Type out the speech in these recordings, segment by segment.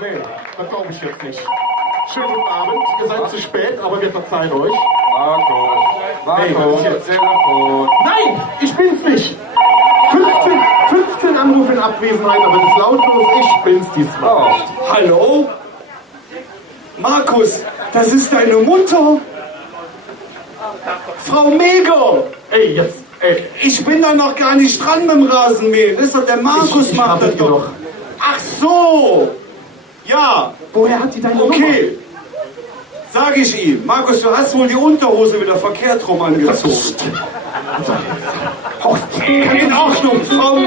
Nee, das glaube ich jetzt nicht. Schönen guten Abend, ihr seid zu spät, aber wir verzeihen euch. Markus, jetzt? Telefon. Nein, ich bin's nicht. 15 Anrufe in Abwesenheit, aber das lautlos, ich bin's diesmal nicht. Hallo? Markus, das ist deine Mutter. Frau Meger. Ey, jetzt, ey. Ich bin da noch gar nicht dran mit dem Rasenmähen. Das ist doch der Markus, Ich macht hab das die doch. doch. Ach so. Ja, Woher hat die deine Nummer? okay. Sag ich ihm. Markus, du hast wohl die Unterhose wieder verkehrt rum angezogen. In Ordnung,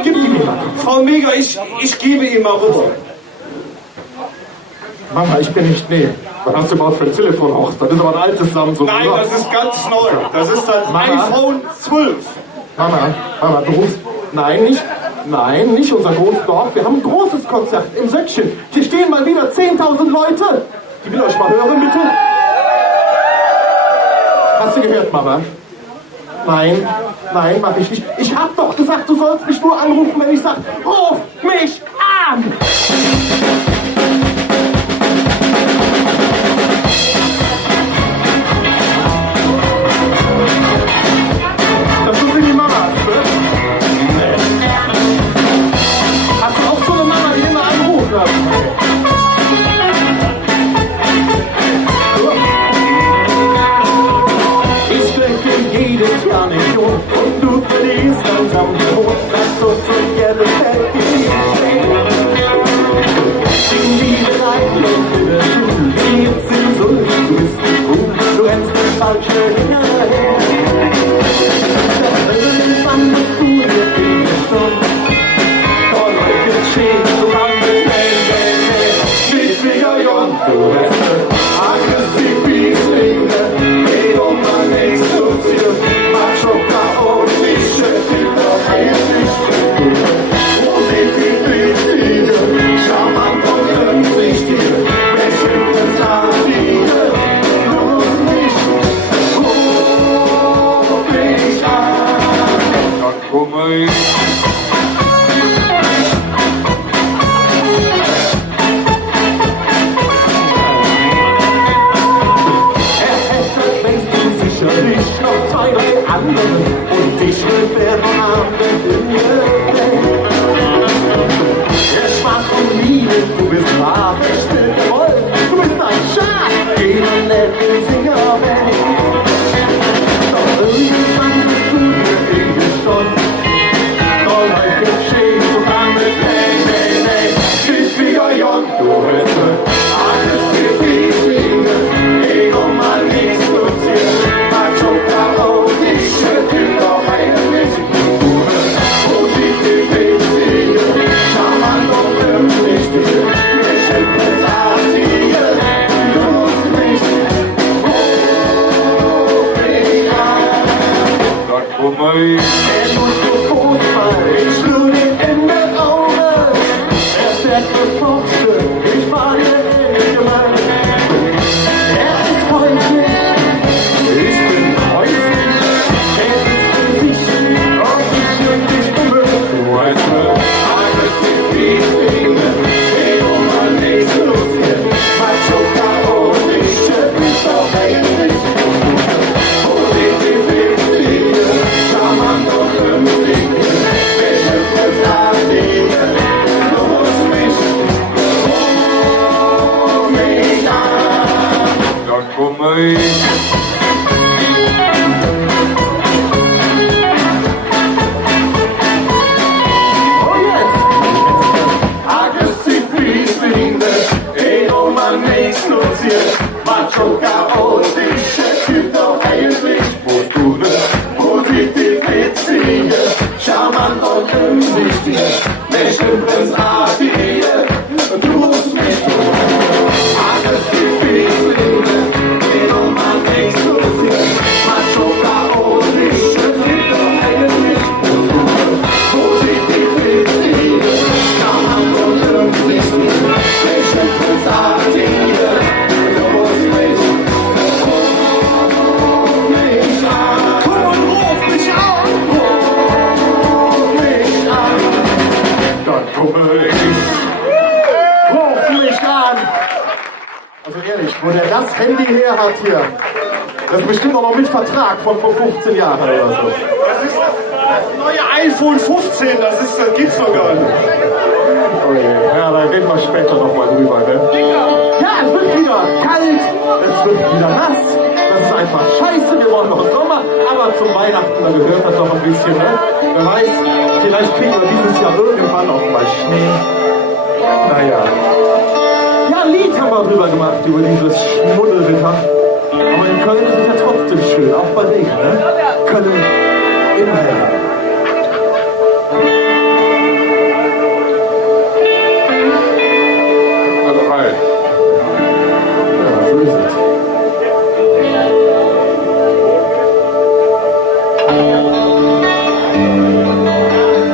Gib die mir mal. Frau Meger, ich gebe ihm mal rüber. Mama, ich bin nicht, nee. Was hast du überhaupt für ein Telefon, Horst? Das ist aber ein altes Samsung. Nein, oder? das ist ganz neu. Das ist das Mama. iPhone 12. Mama, du rufst... Nein, nicht unser großes Dorf. Wir haben ein großes Konzert im Söckchen. Hier stehen mal wieder 10.000 Leute. Die will euch mal hören, bitte. Hast du gehört, Mama? Nein, mach ich nicht. Ich hab doch gesagt, du sollst mich nur anrufen, wenn ich sag, ruf mich an! Das ist für die Mama, ne? Hast du auch so eine Mama, die immer anruft? Ich möchte jedes Jahr Million und du verlierst langsam die Mond. Lass uns together happy sing die Leiden und bitte du, jetzt sind so lieb, du bist nicht gut, du rennst das falsche hinterher. Irgendwann bist du dir schon, doch heute steht so lange, nicht wieder jung, du bist aggressiv wie Slinge, geh um mal nichts zu dir, Macho, chaotische Kinder, heilig, wo sind die Blitzlinge, charmant und gründlich dir, welche Satire, los nicht, ruf mich an. Dann komme ich. Denkst du sicherlich noch 2, 3 andere und ich will werden am Ende. Er sprach von Liebe, du bist brav, er stillt Gold, du bist ein Schaf, jemand nennt den Singer weg. Doch irgendwann bist du dir schon, soll heute geschehen, so kann es hey, tschüss, wieder jung, du bist alles für die Schlinge. Mal nichts zu sehen, Macho, chaotische Kinder, heilig, wo sie die Pilzige, charmant und gründlich, lächelnde Satire, los nicht, ruf mich an. Dann komme ich. Er muss so Fußball, ich schlug ihn in den Augen, er fährt für Porsche, ich war hier gemein. Charmant und Handy her hat hier. Das ist bestimmt auch noch mit Vertrag von vor 15 Jahren oder so. Das ist das neue iPhone 15, das gibt's doch gar nicht. Oh je. Ja, da reden wir später nochmal drüber, ne? Ja, es wird wieder kalt, es wird wieder nass. Das ist einfach scheiße, wir wollen noch Sommer, aber zum Weihnachten, da gehört das noch ein bisschen, ne? Wer weiß, vielleicht kriegen wir dieses Jahr irgendwann auch mal Schnee. Naja. Ja, ein Lied haben wir drüber gemacht, über dieses Schmuddelwetter. Aber in Köln ist es ja trotzdem schön, auch bei Regen, ne? Köln immer heller. Ja, so ist es.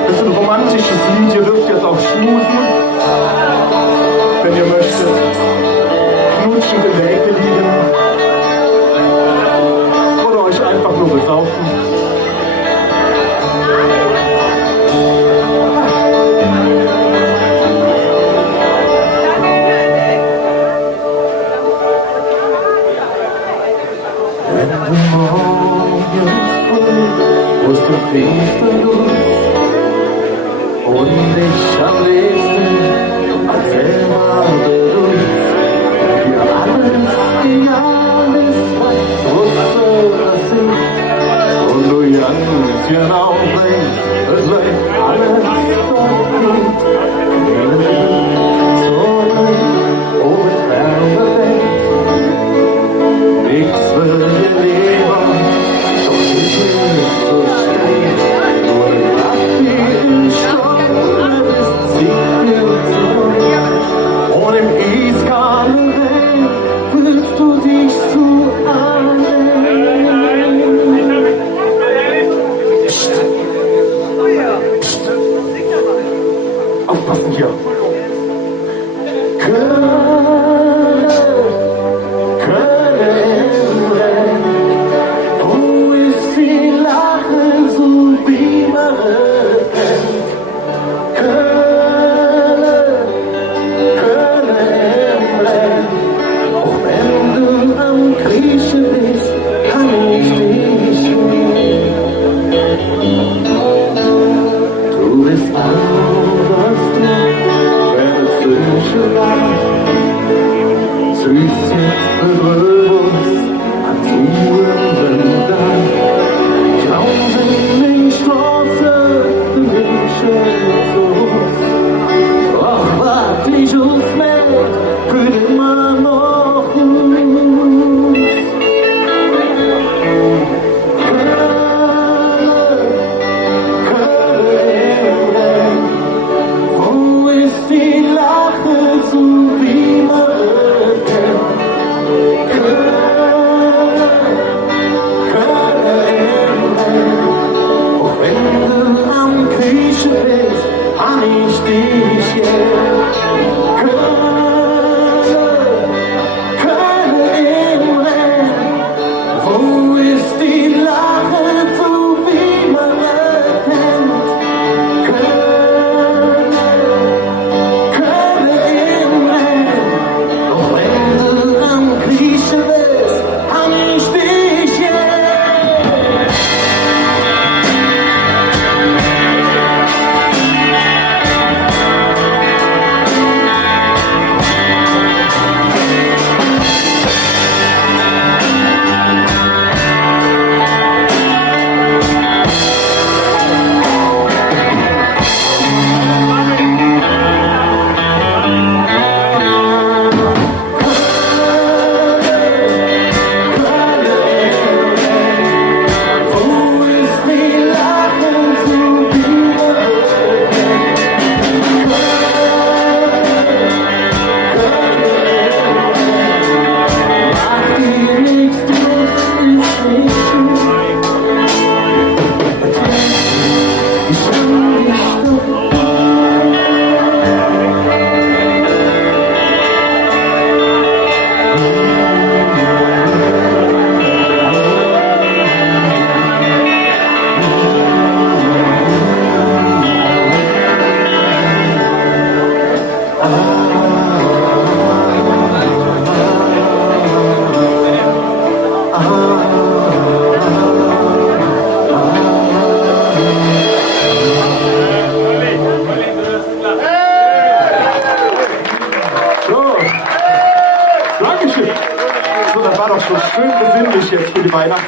Das ist ein romantisches Lied, ihr dürft jetzt auch schmusen, wenn ihr möchtet. Knutschend in der Ecke liegen. Oder euch einfach nur besaufen. Wenn du morgens früh aus dem Fenster durch und ich am liebsten als Helmer durch dir alles Geniales wusste, das ist und du ganz genau weißt, es bleibt alles doch gut. So oben fern weg. Nichts will dir lieber, doch nicht mehr so stehen. Nur ein Kaffee im Stock, bis zieht dir zurück. Und im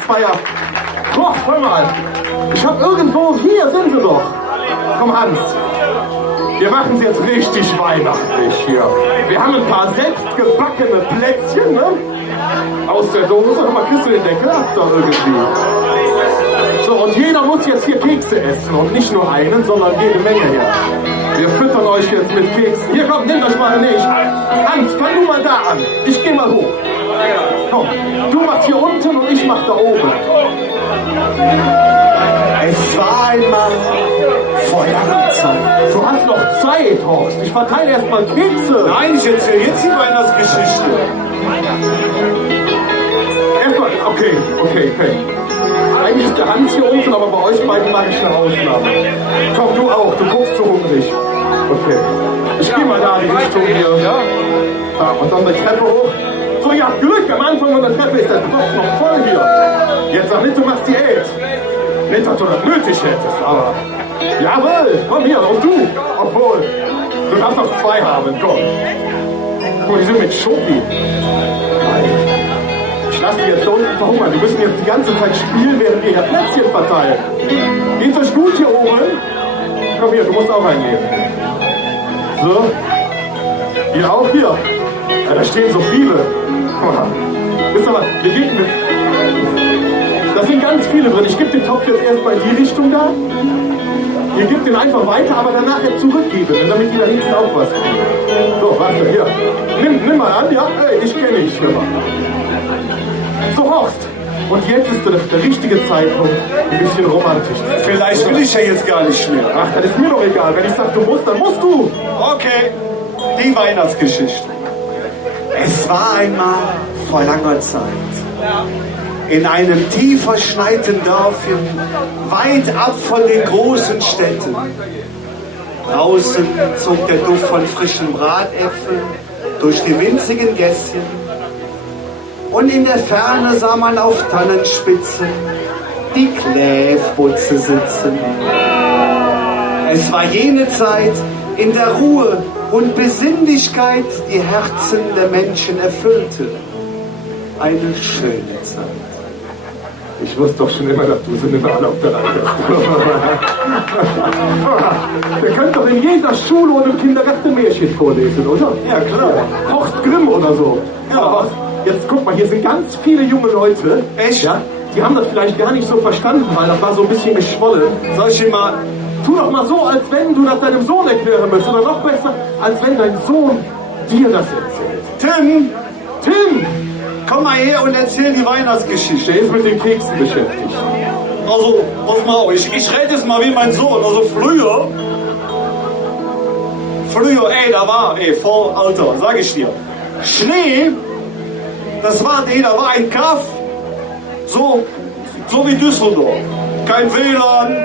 Weihnachtsfeier. Doch, hör mal. Ich hab irgendwo, hier sind sie doch. Komm, Hans. Wir machen es jetzt richtig weihnachtlich hier. Wir haben ein paar selbstgebackene Plätzchen, ne? Aus der Dose. Hör mal, kriegst du den Deckel ab da irgendwie. So, und jeder muss jetzt hier Kekse essen. Und nicht nur einen, sondern jede Menge hier. Wir füttern euch jetzt mit Keksen. Hier, komm, nehmt euch mal nicht. Hans, fang du mal da an. Ich geh mal hoch. Komm, du machst hier unten und ich mach da oben. Es war einmal vor langer Zeit. Du hast noch Zeit, Horst. Ich verteile erst mal Kekse. Nein, ich erzähle jetzt die Weihnachtsgeschichte. Erstmal, okay. Eigentlich ist der Hans hier unten, aber bei euch beiden mache ich eine Ausnahme. Komm, du auch, du guckst so hungrig. Okay. Ich gehe mal da die Richtung hier. Ja, und dann eine Treppe hoch. So, ihr habt Glück, am Anfang von der Treppe ist der Topf noch voll hier. Jetzt sag nicht, du machst Diät. Nicht, dass du das nötig hättest, aber... Jawohl, komm hier, und du. Obwohl, du darfst noch 2 haben, komm. Guck mal, die sind mit Schoki. Ich lasse die jetzt da unten verhungern. Die müssen jetzt die ganze Zeit spielen, während wir hier Plätzchen verteilen. Geht's euch gut hier oben? Komm hier, du musst auch einnehmen. So. Ihr auch hier. Ja, da stehen so viele. Wisst ihr was? Wir gehen mit. Da sind ganz viele drin. Ich gebe den Topf jetzt erstmal in die Richtung da. Ihr gebt den einfach weiter, aber danach jetzt zurückgeben, damit die da hinten auch was kriegen. So, warte, hier. Nimm mal an, ja? Hey, ich kenne dich, nimm mal. So, Horst. Und jetzt ist der richtige Zeitpunkt, ein bisschen romantisch zu sein. Vielleicht will ich ja jetzt gar nicht mehr. Ach, das ist mir doch egal. Wenn ich sag, du musst, dann musst du. Okay, die Weihnachtsgeschichte. Es war einmal vor langer Zeit in einem tief verschneiten Dörfchen, weit ab von den großen Städten. Draußen zog der Duft von frischen Bratäpfeln durch die winzigen Gässchen. Und in der Ferne sah man auf Tannenspitzen die Kläfbutze sitzen. Es war jene Zeit, in der Ruhe und Besinnlichkeit die Herzen der Menschen erfüllte. Eine schöne Zeit. Ich wusste doch schon immer, dass du sie nicht mehr alle auf der Reihe hast. Der könnte doch in jeder Schule und im Kindergarten Märchen vorlesen, oder? Ja, klar. Horst Grimm oder so. Ja. Aber Horst, jetzt guck mal, hier sind ganz viele junge Leute. Echt? Ja, die haben das vielleicht gar nicht so verstanden, weil das war so ein bisschen geschwollen. Soll ich dir mal... Tu doch mal so, als wenn du das deinem Sohn erklären müsstest. Oder noch besser, als wenn dein Sohn dir das erzählt. Tim! Komm mal her und erzähl die Weihnachtsgeschichte. Der ist mit den Keksen beschäftigt. Also, pass mal auf, ich rede jetzt mal wie mein Sohn. Also früher, da war, vor Alter, sag ich dir. Schnee, da war ein Kaff, so wie Düsseldorf. Kein WLAN,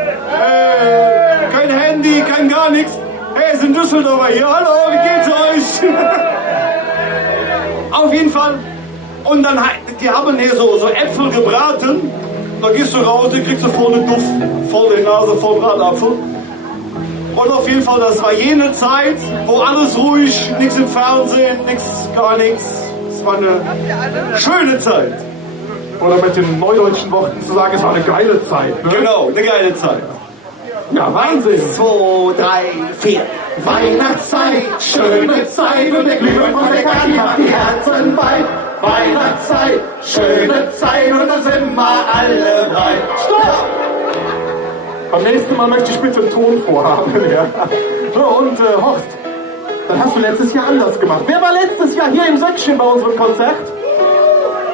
kein Handy, kein gar nichts. Hey, sind Düsseldorfer hier, hallo, wie geht's euch? Auf jeden Fall. Und dann, die haben hier so Äpfel gebraten. Da gehst du raus, dann kriegst du voll den Duft, voll die Nase, voll Bratapfel. Und auf jeden Fall, das war jene Zeit, wo alles ruhig, nichts im Fernsehen, gar nichts. Es war eine schöne Zeit. Oder mit den neudeutschen Worten zu sagen, es war eine geile Zeit. Ne? Genau, eine geile Zeit. Ja, Wahnsinn. 2, 3, 4. Weihnachtszeit, schöne Zeit und der Glühwein von der Kati macht die Herzen weit. Weihnachtszeit, schöne Zeit und da sind wir alle bereit. Stopp! Beim nächsten Mal möchte ich bitte einen Ton vorhaben. Ja. So, und Horst, das hast du letztes Jahr anders gemacht. Wer war letztes Jahr hier im Söckchen bei unserem Konzert?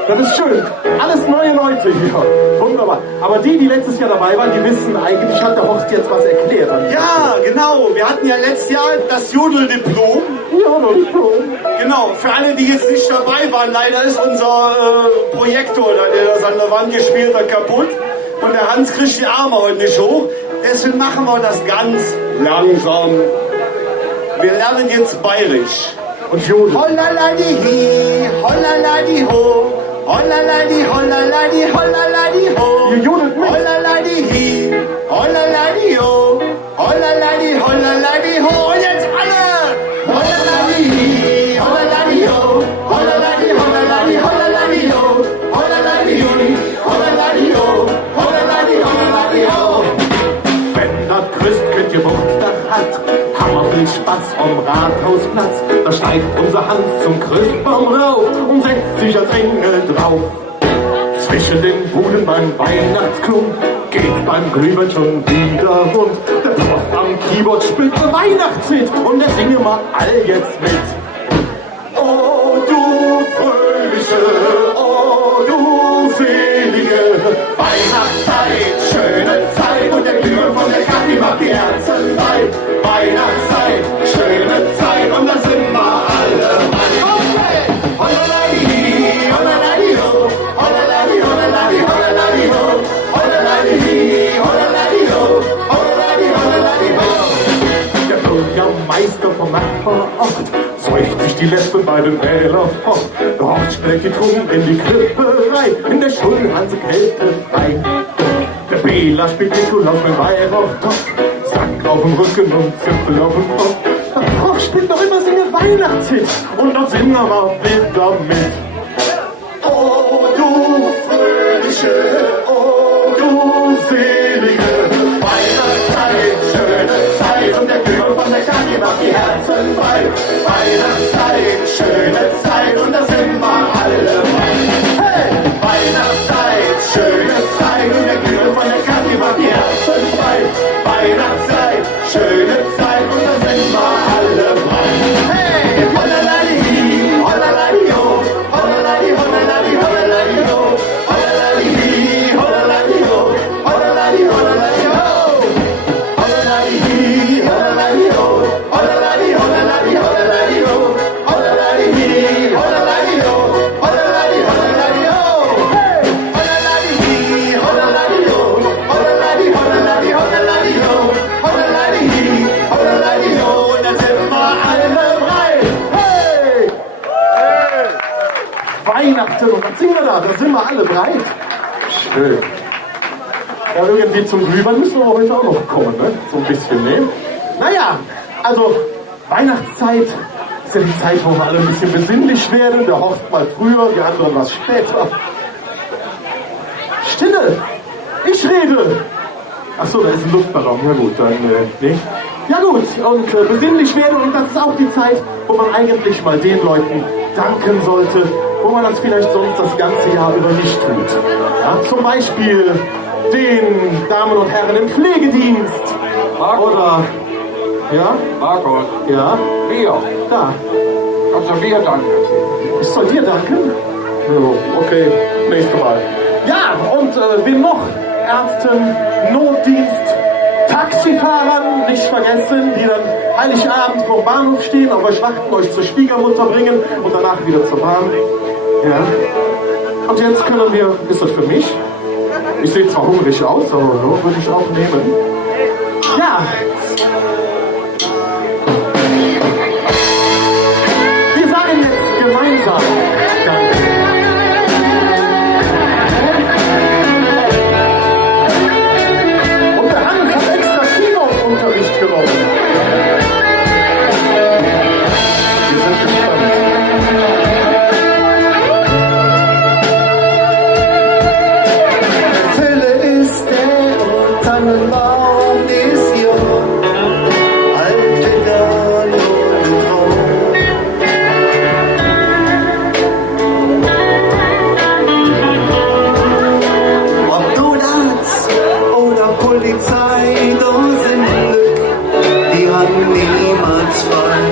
Das ist schön. Alles neue Leute hier. Wunderbar. Aber die letztes Jahr dabei waren, die wissen, eigentlich hat der Horst jetzt was erklärt. Ja, genau. Wir hatten ja letztes Jahr das Jodeldiplom. Jodeldiplom. Genau. Für alle, die jetzt nicht dabei waren, leider ist unser Projektor, der das an der Wand gespielt hat, kaputt. Und der Hans kriegt die Arme heute nicht hoch. Deswegen machen wir das ganz langsam. Wir lernen jetzt Bayerisch. Und Jodel. Hollaladi, hollaladi ho. Hollaladi, hollaladi, hollaladi ho. Ihr jodelt mit. Hollaladi hi, hollaladi ho. Hollaladi, hollaladi ho. Und jetzt alle! Hollaladi hi, hollaladi ho. Hollaladi, hollaladi, hollaladi ho. Hollaladi hi, hollaladi Geburtstag hat, haben wir viel Spaß am Rathausplatz. Da steigt unser Hans zum Christbaum rauf und setzt sich als Engel drauf. Zwischen den Buden beim Weihnachtsklump geht's beim Glühwein schon wieder rund. Der Prof am Keyboard spielt ein Weihnachtslied und da singen wir all jetzt mit. Oh du fröhliche, oh du selige Weihnachtszeit, schöne Zeit und der Glühwein von der Kaffee macht die Herzen weit. Weihnachtszeit, schöne Zeit und da sind wir alle weit. Okay. Hollaladi, hollaladi, ho, hollaladi, hollaladi, hollaladi, ho, hollaladi, hollaladi, ho, hollaladi, hollaladi, ho. Der Bürgermeister vom Nachbarort säuft sich die Lesben bei den Wählern fort. Dort streckt die Trunk in die Kripperei, in der Schulhanse kältefrei. Der Bela spielt Nikolaus mit Weihrauchtopf, Sack auf dem Rücken und Zipfel auf dem Kopf. Der Prof spielt noch immer seine Weihnachtshit und dann singen wir wieder mit. Oh du fröhliche, oh du selige Weihnachtszeit, schöne Zeit und der Glühwein von der Kaffee macht die Herzen weit. Weihnachtszeit, schöne Zeit und da sind wir alle weit. Hey! Weihnachtszeit, schöne Zeit und der Glühwein von der Kaffee macht die Herzen weit. Weihnachtszeit, schöne Zeit und da sind wir alle weit. Hey! Hollaladi, hollaladi, ho, hollaladi, hollaladi, hollaladi, ho, hollaladi, hollaladi, ho, hollaladi, hollaladi, ho. Hollaladi, hollaladi, ho, hollaladi, hollaladi, hollaladi, ho, hollaladi, hollaladi, ho, hollaladi, hollaladi, ho. Hey! Hollaladi, hollaladi, ho, hollaladi, hollaladi, hollaladi, ho, hollaladi, hollaladi, ho, und dann sind wir alle bereit. Hey! Weihnachten und was singen wir da? Da sind wir alle bereit. Schön. Ja, irgendwie zum Glühwein müssen wir heute auch noch kommen, ne? So ein bisschen, ne? Naja, also Weihnachtszeit ist ja die Zeit, wo wir alle ein bisschen besinnlich werden. Der Horst mal früher, die anderen was später. Stille! Ich rede! Achso, da ist ein Luftballon. Ja gut, dann, ne? Ja gut, und besinnlich werden, und das ist auch die Zeit, wo man eigentlich mal den Leuten danken sollte, wo man das vielleicht sonst das ganze Jahr über nicht tut. Ja, zum Beispiel den Damen und Herren im Pflegedienst. Markus. Oder, ja? Markus. Ja? Bier. Da. Kannst du Bier danken? Ich soll dir danken? Jo, okay, nächstes Mal. Ja, und wem noch? Ärzten, Notdienst, Taxifahrern, nicht vergessen, die dann Heiligabend vor dem Bahnhof stehen, auf euch warten, euch zur Schwiegermutter bringen und danach wieder zur Bahn. Ja. Und jetzt können wir, ist das für mich? Ich sehe zwar hungrig aus, aber so würde ich auch nehmen. Ja. Wir sagen jetzt gemeinsam Danke. Und der Hans hat extra Kinounterricht genommen. Wir sind gespannt. Tannenbaum ist jung, alte Dorn und Traum. Ob du Arzt oder Polizei, da sind Glück, die hat niemals frei.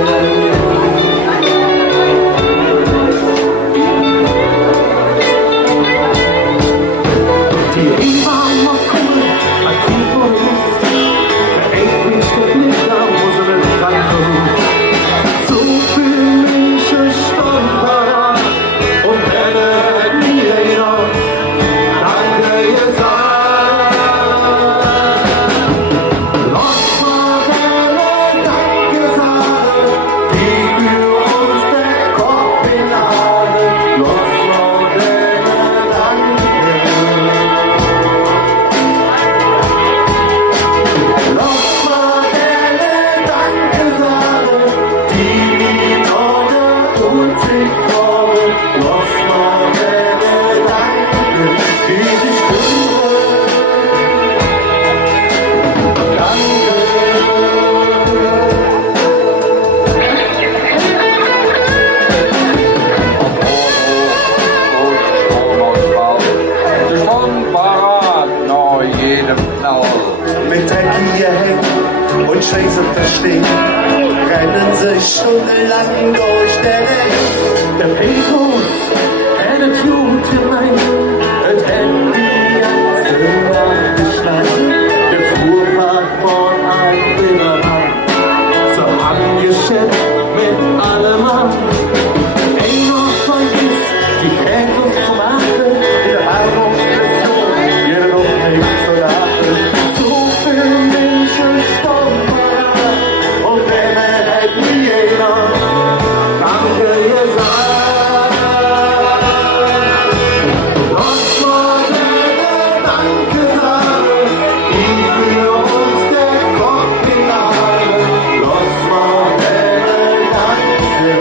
mit dreckige Hände und schweißender Schnee rennen sie stundenlang durch den Weg. Der Petrus, der tut gemein, es hätte die ganze Nacht geschneit. Der Fuhrpark von ein Bildermann, so angeschätzt mit allem Mann. Ey, noch vergisst, die Petrus zum Achten, in der Heilungsstation, jeder noch nichts zu lachen. So viele Menschen vom Feuer, und wenn hätte jeder Danke gesagt. Das war der Danke-Sache, die für uns der Gott getan. Das war der Danke.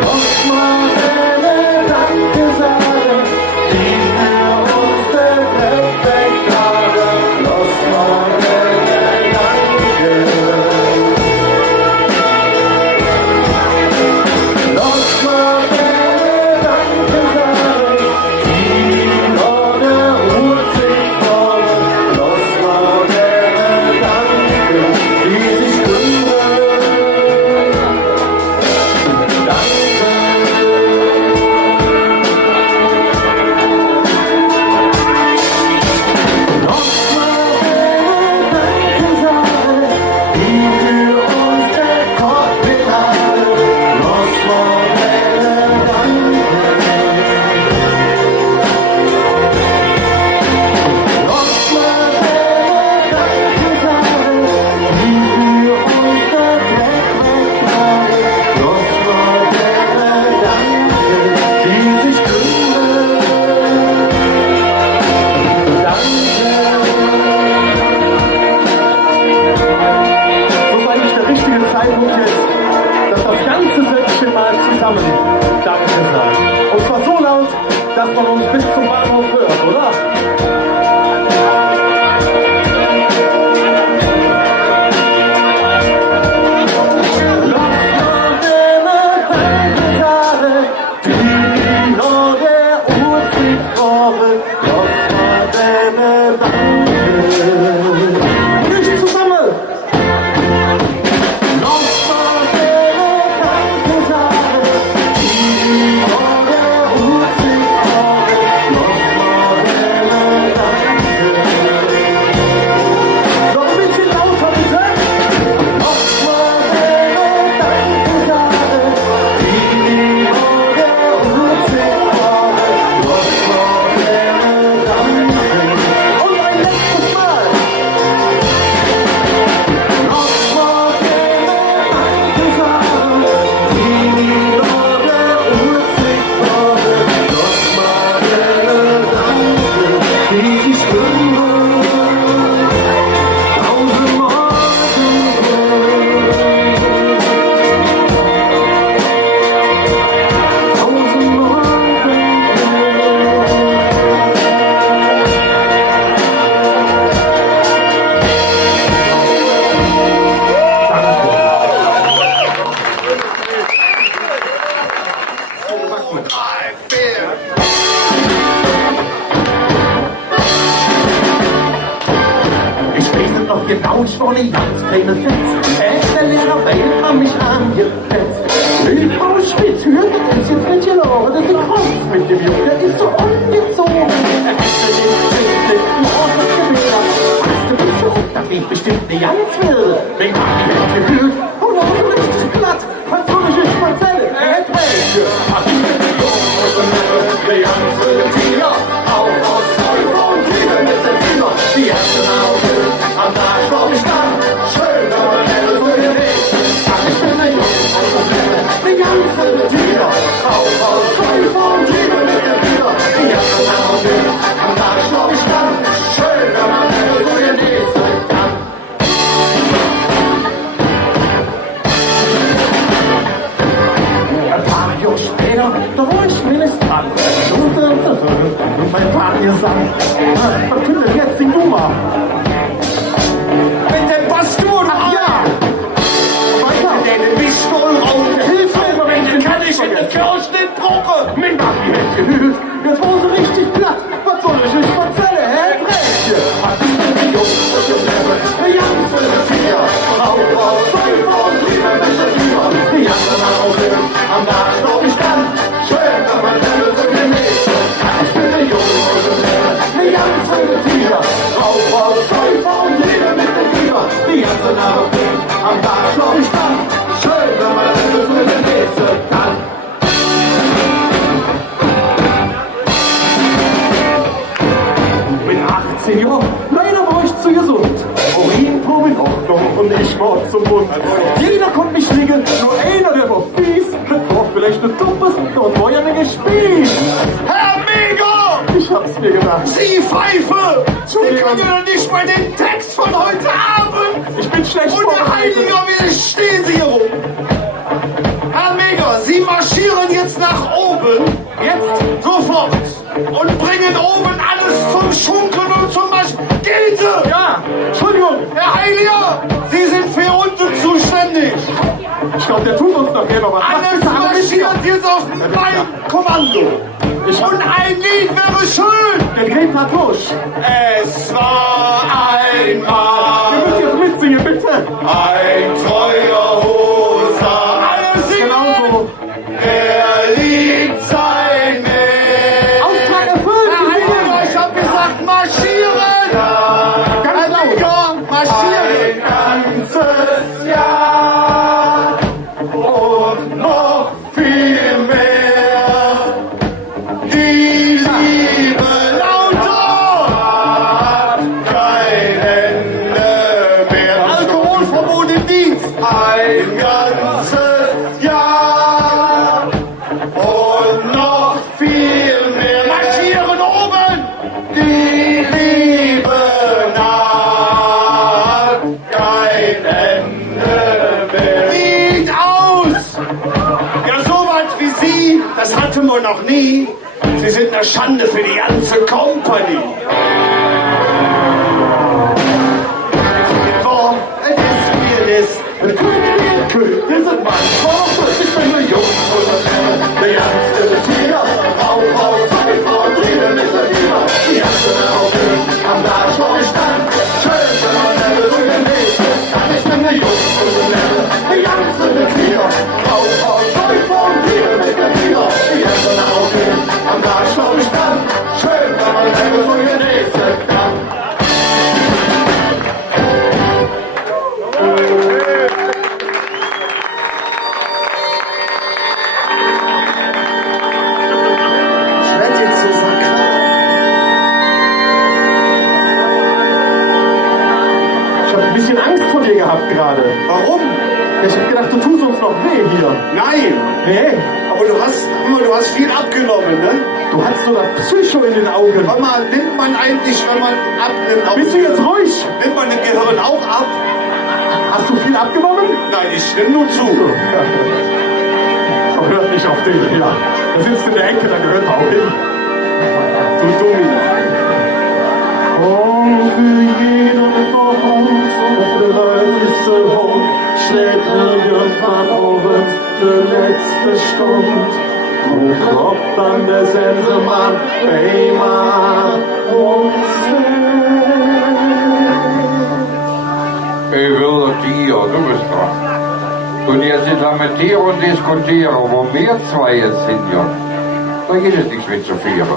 Das war der Danke-Sache, die für uns der Gott getan. Das war der Danke. Das war der Danke-Sache, die vor der Uhrzeit kommen. Das war der Danke, die sich kümmern. Danke. Das war der Danke-Sache, die für uns der Gott getan. Das war der Danke. Das war der Danke-Sache, die für uns der Dreck wegnahm. Das war der Danke, die sich kümmern. So ist eigentlich der richtige Zeitpunkt jetzt, dass das ganze Sätzchen mal zusammen Danke sagt. Und zwar so laut, dass man uns bis zum Bahnhof hört, oder? Nicht zusammen! Das war der Danke-Sache, die vor der Uhrzeit kommen. Das war der Danke. Noch ein bisschen lauter, bitte! Das war der Danke-Sache, die vor der Uhrzeit kommen. Das war der Danke. Und ein letztes Mal! Das war der Danke-Sache, die vor der Uhrzeit kommen. Das war der Danke, die sich kümmern. Tausend Ich weiß es noch genau, ich war eine ganz kleine Fetz. Der Lehrer Weil kam mich angepetzt. Die Frau Spitz hört, das ist jetzt nicht gelaufen. Das ist ein Kopf mit dem Jungen, der ist so ungezogen. Er hätte den Tritt im Ort Gewehr. Weißt du, bist du, das wird bestimmt nicht ganz wilde. Wenn man die Welt gehört, und auch so richtig glatt. Französische Spazelle, hätte welche. Hat ich mit dem Jungen die ganze Tiger. Auch aus Zeug und Liebe mit dem Finger. Die ersten Augen am Tag vor mich dann. Schön, aber nicht so gerecht. Kann ich mir nicht die ganze Tiger. Auch aus Zeug und Liebe mit dem Finger. Die ersten Augen am Tag vor mich dann. Schön, aber nicht so gerecht. Ein paar Jahre später, da war ich Ministrant. Und mein Vater sagt, was tut denn jetzt, sing du mal? Mit dem Baston, ach ja! Weiter! Den Pistol auf der Hilfe, wenn kann ich in der Kirche nicht brauchen! Mein Vater hätte gehört, das war so richtig platt. Senior, leider war ich zu gesund. Urinprobe in Ordnung und ich war zum Mund. Jeder konnte mich liegen, nur einer, der war fies. Das war vielleicht eine Tuppes und war ja nicht gespielt. Herr Mega! Ich hab's mir gedacht. Sie Pfeife! Sie Entschuldigung. können doch nicht mal den Text von heute Abend! Ich bin schlecht Und der vorbereitet. Heiliger, wie stehen Sie hier rum? Herr Mega, Sie marschieren jetzt nach oben, Jetzt? sofort, und bringen oben alles zum Schunkeln und zum Maschen. Gilse! Ja, Entschuldigung. Herr Heiliger, Sie sind für unten zuständig. Ich glaube, der tut uns noch selber was. Alles marschiert jetzt auf mein Kommando. Und ein Lied wäre schön. Der Greta Tusch. Es war Wir einmal müssen jetzt mitsingen, bitte. ein treuer Hoser. Alle singen. Genau so. Er liebt sein Meer. Auftrag erfüllt. Herr wir singen. Heiliger, ich hab gesagt, marschieren. Ganz Herr laut. Heiliger, marschieren. Ganzes Jahr und noch viel mehr. Die Liebe lauter hat kein Ende mehr. Alkoholverbot im Dienst. Ein ganzes Jahr und noch viel mehr. Marschieren oben. Die Liebe hat kein Ende mehr. Lied aus! Ja, so weit wie Sie, das hatten wir noch nie. Sie sind eine Schande für die ganze Company. Boah, es ist wie es ist. Wir sind mein Vorfeld, ich bin der Junge und der ganze Tiger. Auf, Zeit, auf, Frieden ist der Lieber. Die ganze Augen am Tag schon gestanden. Schön, wenn man selber so gelegt kann. Ich bin der Junge und der ganze Tiger. Auf, Zeit, auf, Frieden ist der Lieber. Die ganze Augen am Tag schon gestanden. Schön, wenn man selber so gelegt kann. Ich werde jetzt so sakral. Ich habe ein bisschen Angst vor dir gehabt gerade. Warum? Ich habe gedacht, du tust uns noch weh hier. Nein, Nee, aber du hast viel abgenommen, ne? du hast so das Psycho in den Augen. Warte mal, nimmt man eigentlich, wenn man abnimmt, auch, Bist du jetzt ruhig? nimmt man das Gehirn auch ab? Hast du viel abgenommen? Nein, ich nimm nur zu. Oh, hört nicht auf den, ja. Der sitzt in der Ecke, da gehört er auch hin. Du Dummi. Und für jeden von uns, das 30. Hund, schlägt irgendwann abends die letzte Stunde. Und klopft dann der Sensenmann, Beimann und Ich will doch dir, du bist dran. Und jetzt lamentieren und diskutieren, wo wir zwei jetzt sind, ja. Da geht es nichts mit zu feiern.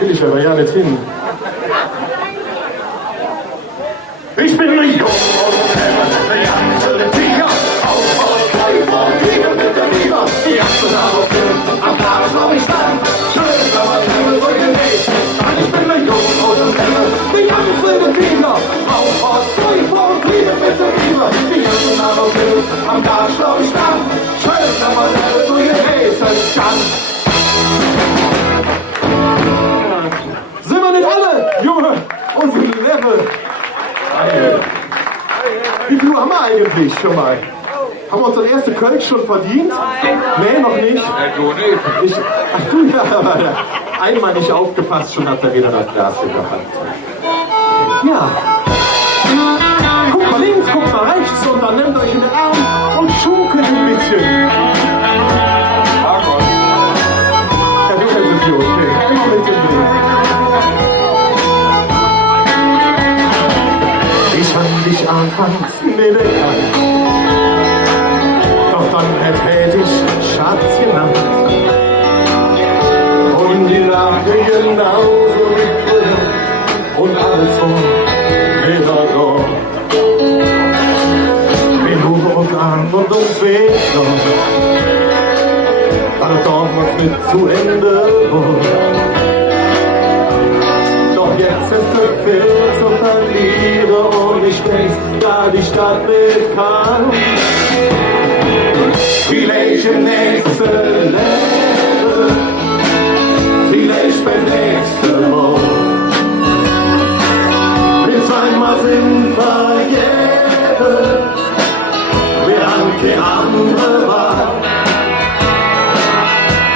will ich aber ja nicht hin. Ich bin ein Junge und der ganze Tiger. Auf, zwei von Tiger mit der Lieber. Die ganze Nacht am Tag noch ich stand. Schön, wenn man selber so genäht. Ich bin ein Junge und der ganze Tiger. Auf, zwei von Tiger mit der Lieber. Die ganze Nacht am Tag noch ich stand. Schön, wenn man selber so genäht. Sind wir nicht alle, Junge? Unsere Level. Wie viel Uhr haben wir eigentlich schon mal? Haben wir unsere erste Kölsch schon verdient? Nee, noch nicht. Du nicht. Ach du, ja, aber einmal nicht aufgepasst, schon hat er wieder das Glas in der Hand. Ja. Guck mal links, guck mal rechts und dann nehmt euch in den Arm und schunkelt ein bisschen. Ach Gott. Ja, du kennst es, Jungs. Immer mit dem Dreh. Ich fand dich anfangs elegant, doch dann hätte ich Schatz genannt. Und die lachte genauso wie früher und alles so wieder so. Wir rufen uns an und uns weht noch, weil doch was mit zu Ende wurde. Doch jetzt ist es da die Stadt bekam. Vielleicht im nächsten Leben, vielleicht beim nächsten Mal. Wenn zweimal sind verjährt, wir haben keine andere Wahl.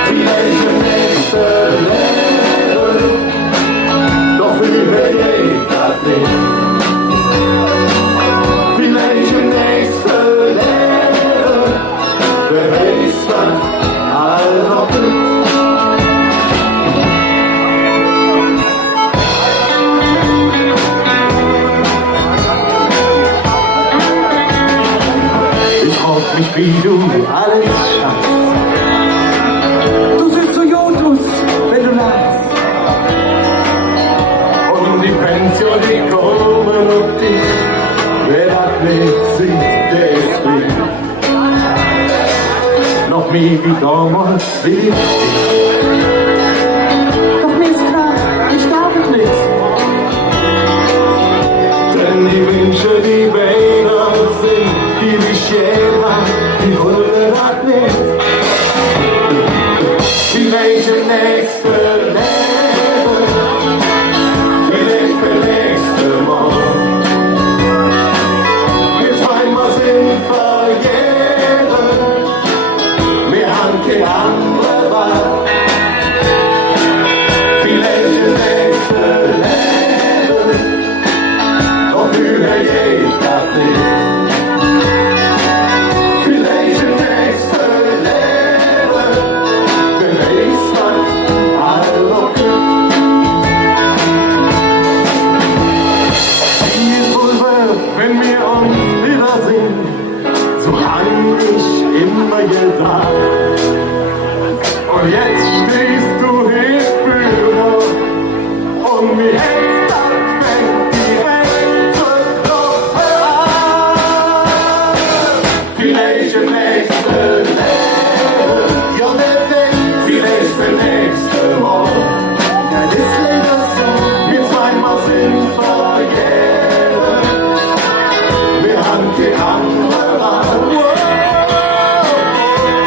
Vielleicht im nächsten Leben, doch für ich das nicht. Vielleicht im nächsten Leben, wer weiß wann, all noch nicht. Mich wie du alles schaffst. Du siehst so jodlos, wenn du lachst. Und die Pension, die kommen auf dich. Wer das nicht sieht, der ist blind. Noch nie wie damals will ich dich. Doch mir ist klar, ich darf es nicht. Denn die Wünsche, die Wälder sind, die mich jeder, die Hunde hat nicht. Vielleicht im nächsten Leben, vielleicht beim nächsten Mal. Wir zweimal sind verjährt, wir haben keine andere Wahl. Vielleicht im nächsten Leben, doch über ich das nicht. Wenn wir uns wiedersehen, so hab ich immer gesagt. Und jetzt stehst du hier für und mir hältst das fängt direkt zur Gruppe an. Vielleicht im nächsten Leben, ja nicht, vielleicht beim nächsten Mal. Ja, das leider so, wir zweimal sind verjährt. Die andere Wahl.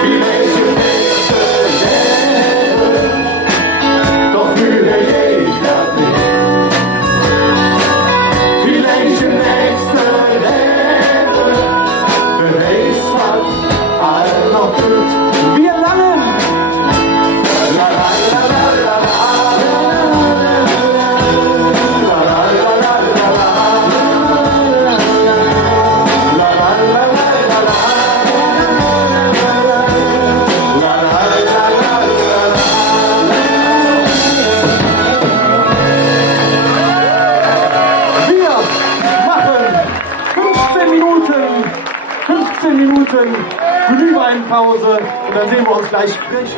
Vielleicht im nächsten Leben, doch fühle ich das nicht. Vielleicht im nächsten Leben, beweist was all noch tut. Wir lernen. La la la la la la. Glühweinpause und dann sehen wir uns gleich frisch.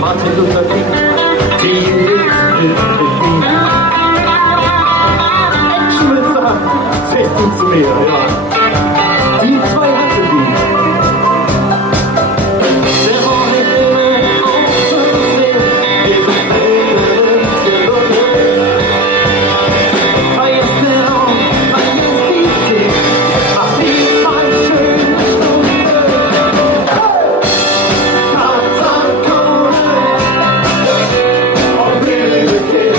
Martin Luther King, Actionminister, sagst du zu mir, ja. Die zwei hatten die. Der war nicht immer auf dem See, wir sind uns gelungen. Feierst der Raum, feierst die See, ach die zwei schönen Stunden. Tarzan Conan und Billy the Kid.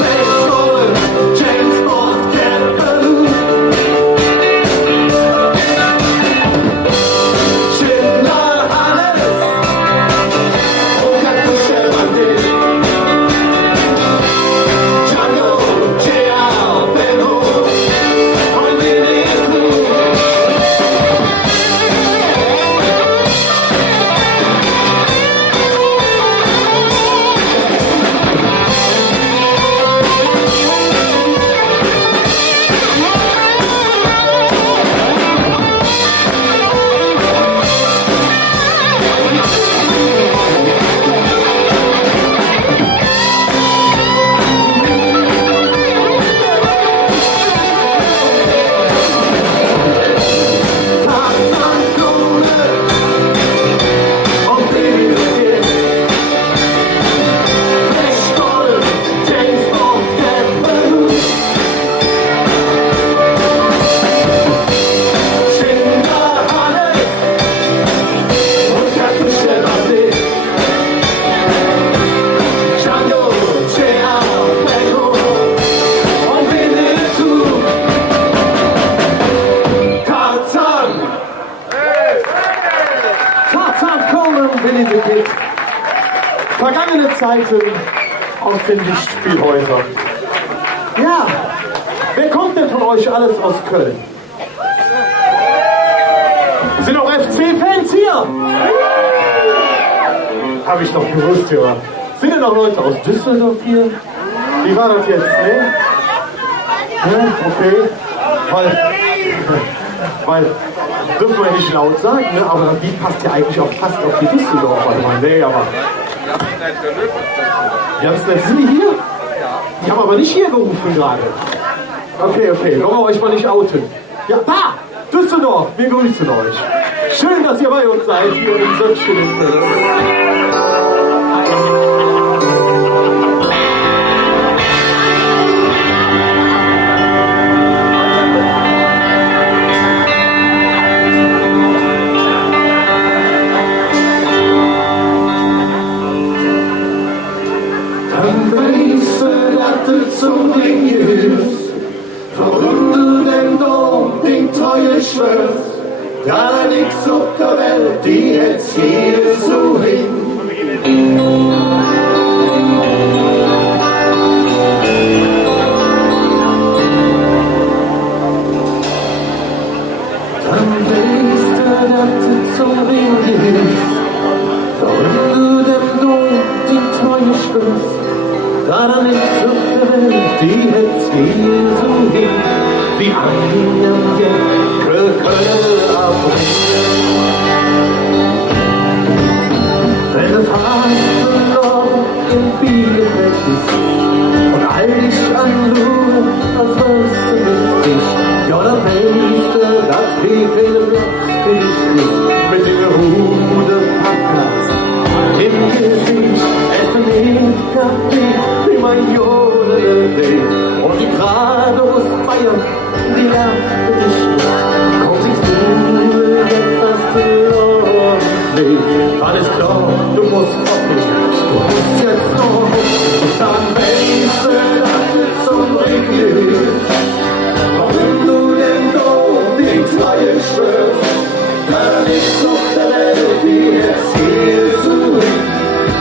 Baseball, James Bond, Captain Baloo. Schindler, Hannes und Katusha Bandit. Django, J.R. Ben-Hur und Winnetou. Tarzan Conan und Billy the Kid. Baseball, James Bond, Captain Baloo. Schindler, Hannes und Katusha Bandit. Django, J.R. Ben-Hur und Winnetou. Tarzan! Tarzan Conan, Billy the Kid. Vergangene Zeiten aus den Lichtspielhäusern. Ja, wer kommt denn von euch alles aus Köln? Sind auch FC-Fans hier? Hab ich doch gewusst, ja. Sind denn auch Leute aus Düsseldorf hier? Wie war das jetzt, ne? Ja, okay. Weil, dürfen wir nicht laut sagen, ne? Aber das Lied passt ja eigentlich auch fast auf die Düsseldorfer. Ich meine, wäre ja mal. Ganz nett. Sind die hier? Die haben aber nicht hier gerufen gerade. Okay, wollen wir euch mal nicht outen. Ja, da! Düsseldorf, wir grüßen euch. Schön, dass ihr bei uns seid, hier in Sötchen. Dann weißt du, dass du zum Ring gehörst, warum du denn unbedingt treue schwörst, da nix auf der Welt, die jetzt hier so hin. Dann weißt du, dass du zum Ring gehörst, warum du dem die treue schwörst, da nix auf der Welt, die jetzt hier so hin. Die einen Kölle abbringen. Wenn das Haus verloren in Bielefeld ist und all dich anrufen, als wärst du nicht dich, ja dann weißt du, dass wie viel Platz für dich ist, mit dem Ruderplatz im Gesicht, essen nicht Kaffee, wie mein Jodel lebt und die gerade aus Bayern, die lernte dich nicht. Komm, siehst du jetzt, dass du nicht. Alles klar, du musst auf mich, du musst jetzt noch. Und dann weißt du, dass du zum Ring gehst. Warum du denn die Treue schwörst, da nicht auf der Welt, die jetzt hier so hin.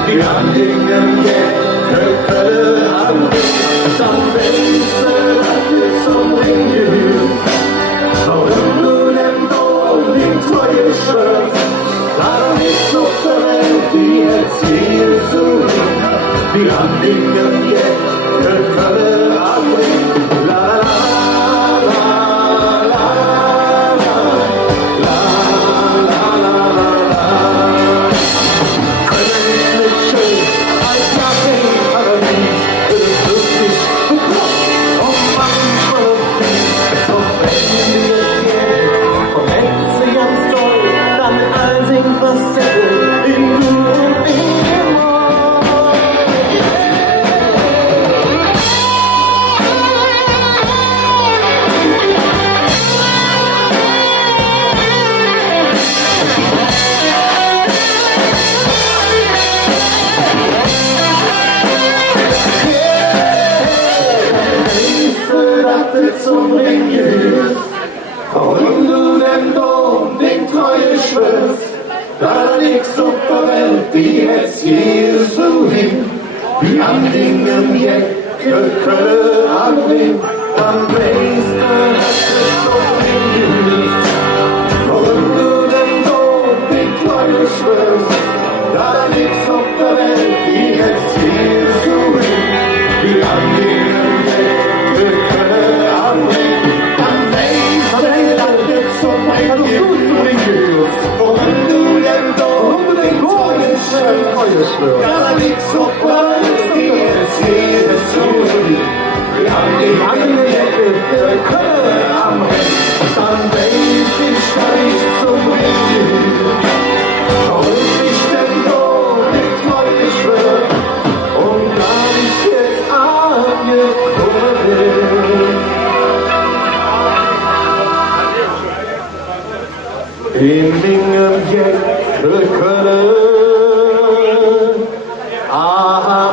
Die Anhänger Kölle an dich, dann weißt du, dass du zum Ring gehst. Warum du denn die Treue schwörst, da nicht auf der Welt, die jetzt hier so hin. Die Anhänger Kölle an dich, la la la la la la la la la la. hier so hin, wie an Dingen Jäcke annehmen, dann weißt du, dass es so ist. Warum du denn so die Treue schwörst, da nichts auf der Welt, wie jetzt hier so hin, wie an Dingen Jäcke annehmen, dann weißt du, dass es so ist. Warum du denn so die Treue schwörst, da nichts auf der Welt, wie jetzt hier so hin. Wir haben die Angel der Kölle am Recht, dann weiß ich nicht zum Ring. Warum ich denn so die Treue schwör, und da ich jetzt angekommen bin. In Dingen Jäckel Kölle, aha.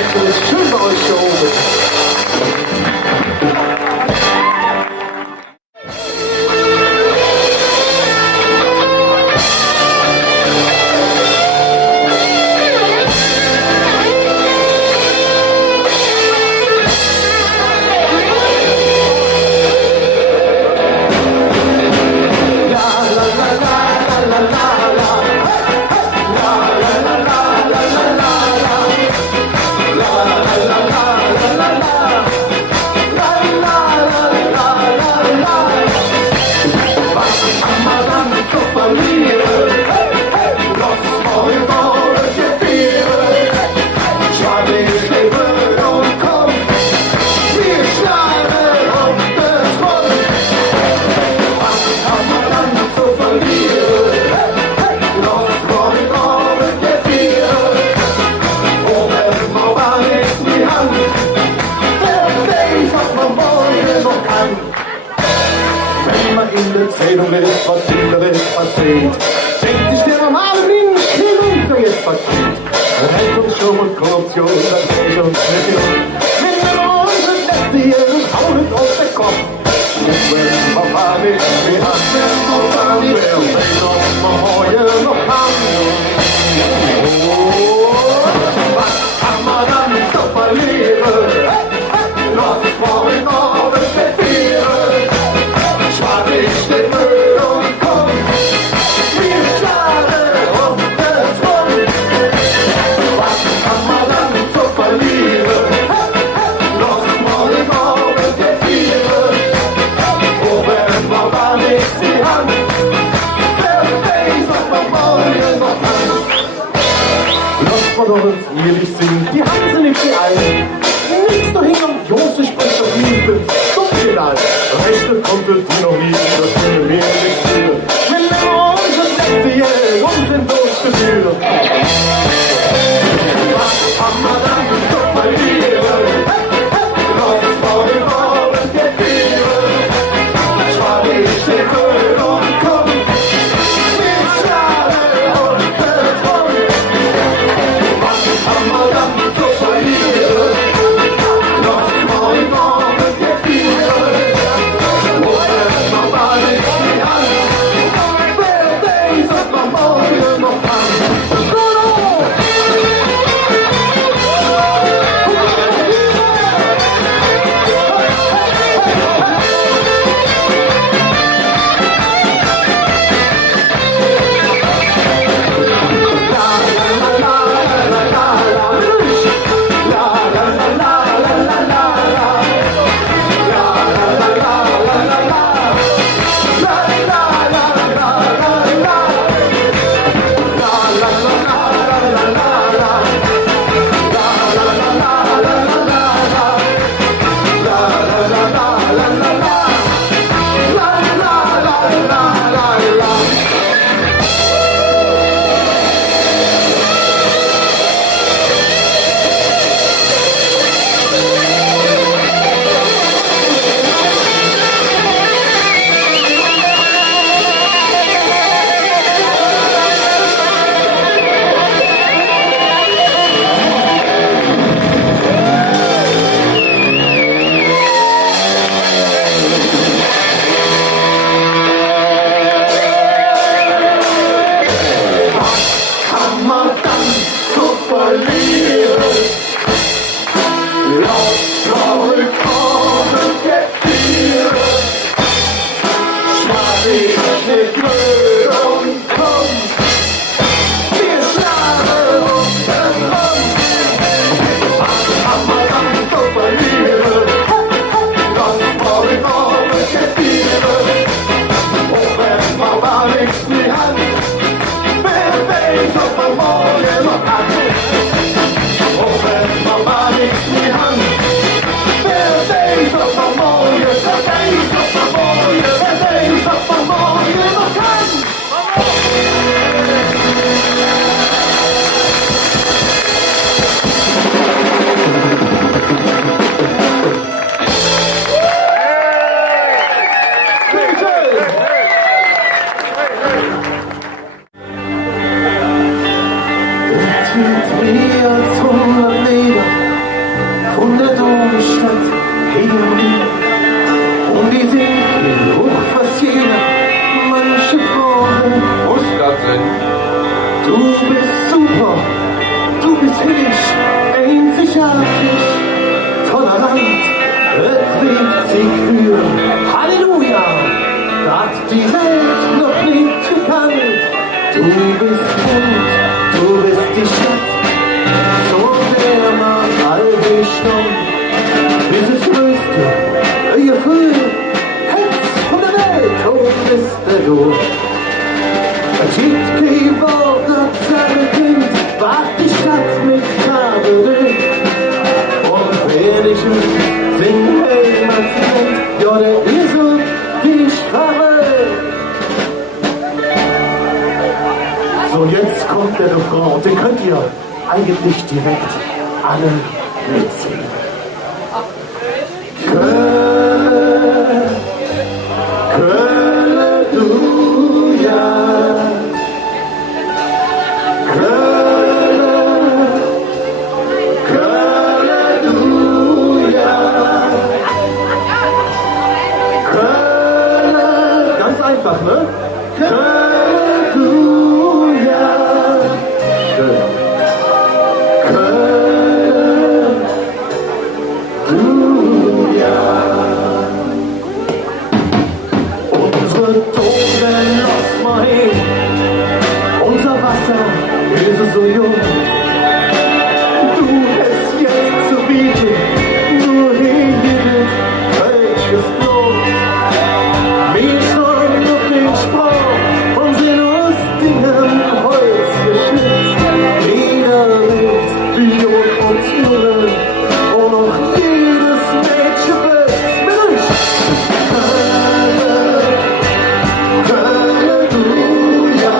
Es ist schön bei euch hier oben. Erzählung ist, was in der Welt passiert. Denkt sich der normale Mensch, wie uns jetzt passiert. Rechnungsschirm und Korruption, das ist uns nicht. Wenn wir uns das letzte hier hauen auf den Kopf. Und wenn Papa nicht, wir hatten noch an, wer will noch morgen noch haben. Oh, was kann man dann so verlieren? Los, morgen noch beschäftigen. Schwarte ich den Müll und komm, wir schade und gezwungen. Was kann man dann so verlieren? Los, morgen Abend der Viere, oben war gar nichts die Hand. Wer weiß, was man morgen noch kann. Los von uns, ehrlich sind, die Hand sind nicht die einen. Nichts dahin und Jose spricht auf Liebe, Stumpfpedal. Rechnet konnte die noch nie, das können wir nicht führen. Wenn wir uns und Letzte uns durchzuführen. Was haben wir dann so verlieren? Los, morgen Abend der Biere. Schwade ich den Müll und komm, wir schade und gezwungen. Was haben wir dann so verlieren? Los, morgen Abend der Biere. Oben noch mal nicht die Hand. Wer weiß, was man morgen noch kann. Refrain und den könnt ihr eigentlich direkt alle mitsingen. Kölle, Kölle, du ja. Kölle, Kölle, du ja. Kölle, ganz einfach, ne? Kölle, du ja. Schön. Kölle, du ja. Unsere Tore lass mal hin. Unser Wasser ist so jung. Du hast jetzt zu bieten, nur hingeht, welches los. Wir schon auf den Sprung und sind aus dem Holz geschnitzt. Jeder lebt, wie uns Jungen, und auch jedes Mädchen will mit euch. Kölle, Kölle, du ja.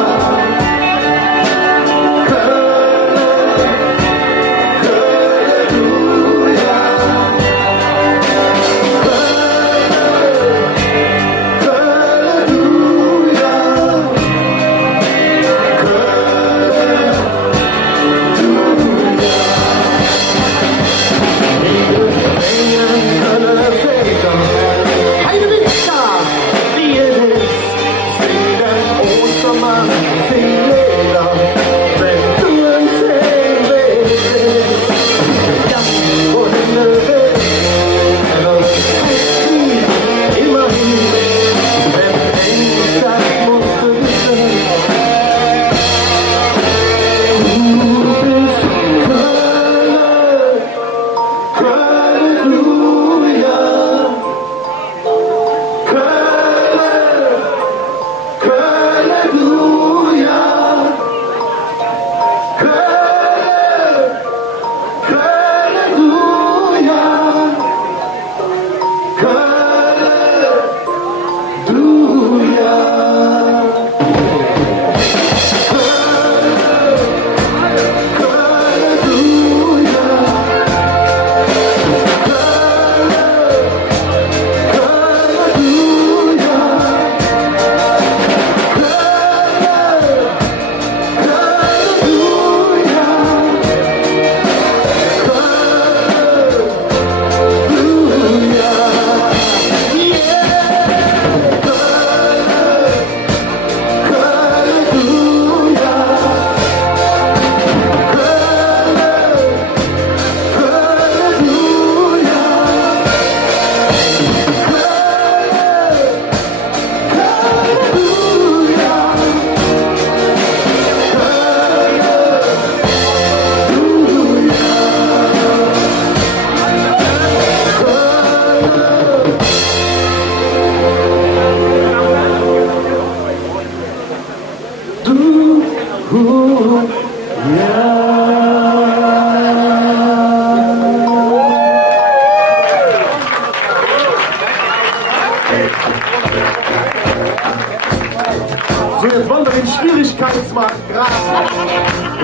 So, jetzt wollen wir den Schwierigkeitsgrad,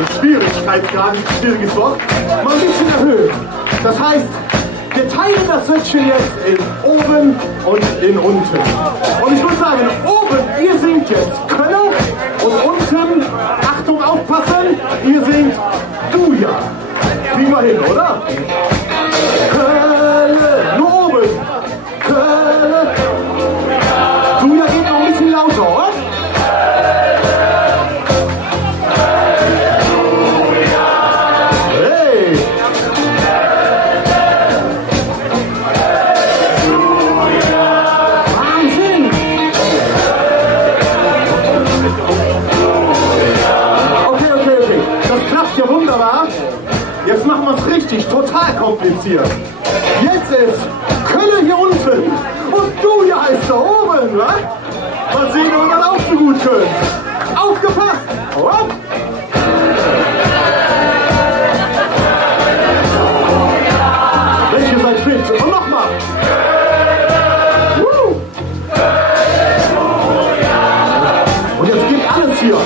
ist ein schwieriges Wort, mal ein bisschen erhöhen. Das heißt, wir teilen das Sätzchen jetzt in oben und in unten. Und ich würde sagen, oben, ihr singt jetzt Kölle und unten, Achtung, aufpassen, ihr singt du ja. Kriegen wir hin, oder? Kölle, nur oben. Kölle. Du ja geht noch ein bisschen lauter, oder? Hey! Wahnsinn! Okay. Das klappt ja wunderbar. Jetzt machen wir es richtig, total kompliziert. Jetzt ist Kölle hier unten und du ja heißt da oben, wa? Mal sehen, ob wir das auch so gut können. Aufgepasst! Hopp. Welche seid fit? Und nochmal! Und jetzt geht alles hier.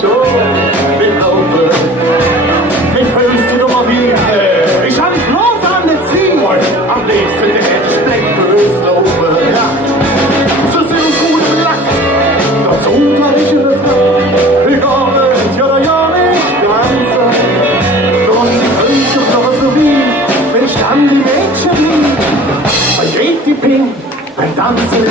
schon mitlaufen. Ich höchste Nummer wie, ich hab bloß an der Ziel. Am nächsten Tag steckt höchst laufen. Ja, so sind gut im Lack. Dazu kann ich in der Fahrt. Ich komme, ja nicht ganz. Und ich wünsche noch so wie, wenn ich dann die Mädchen lieb. Dann geht die Ping, dann tanzen.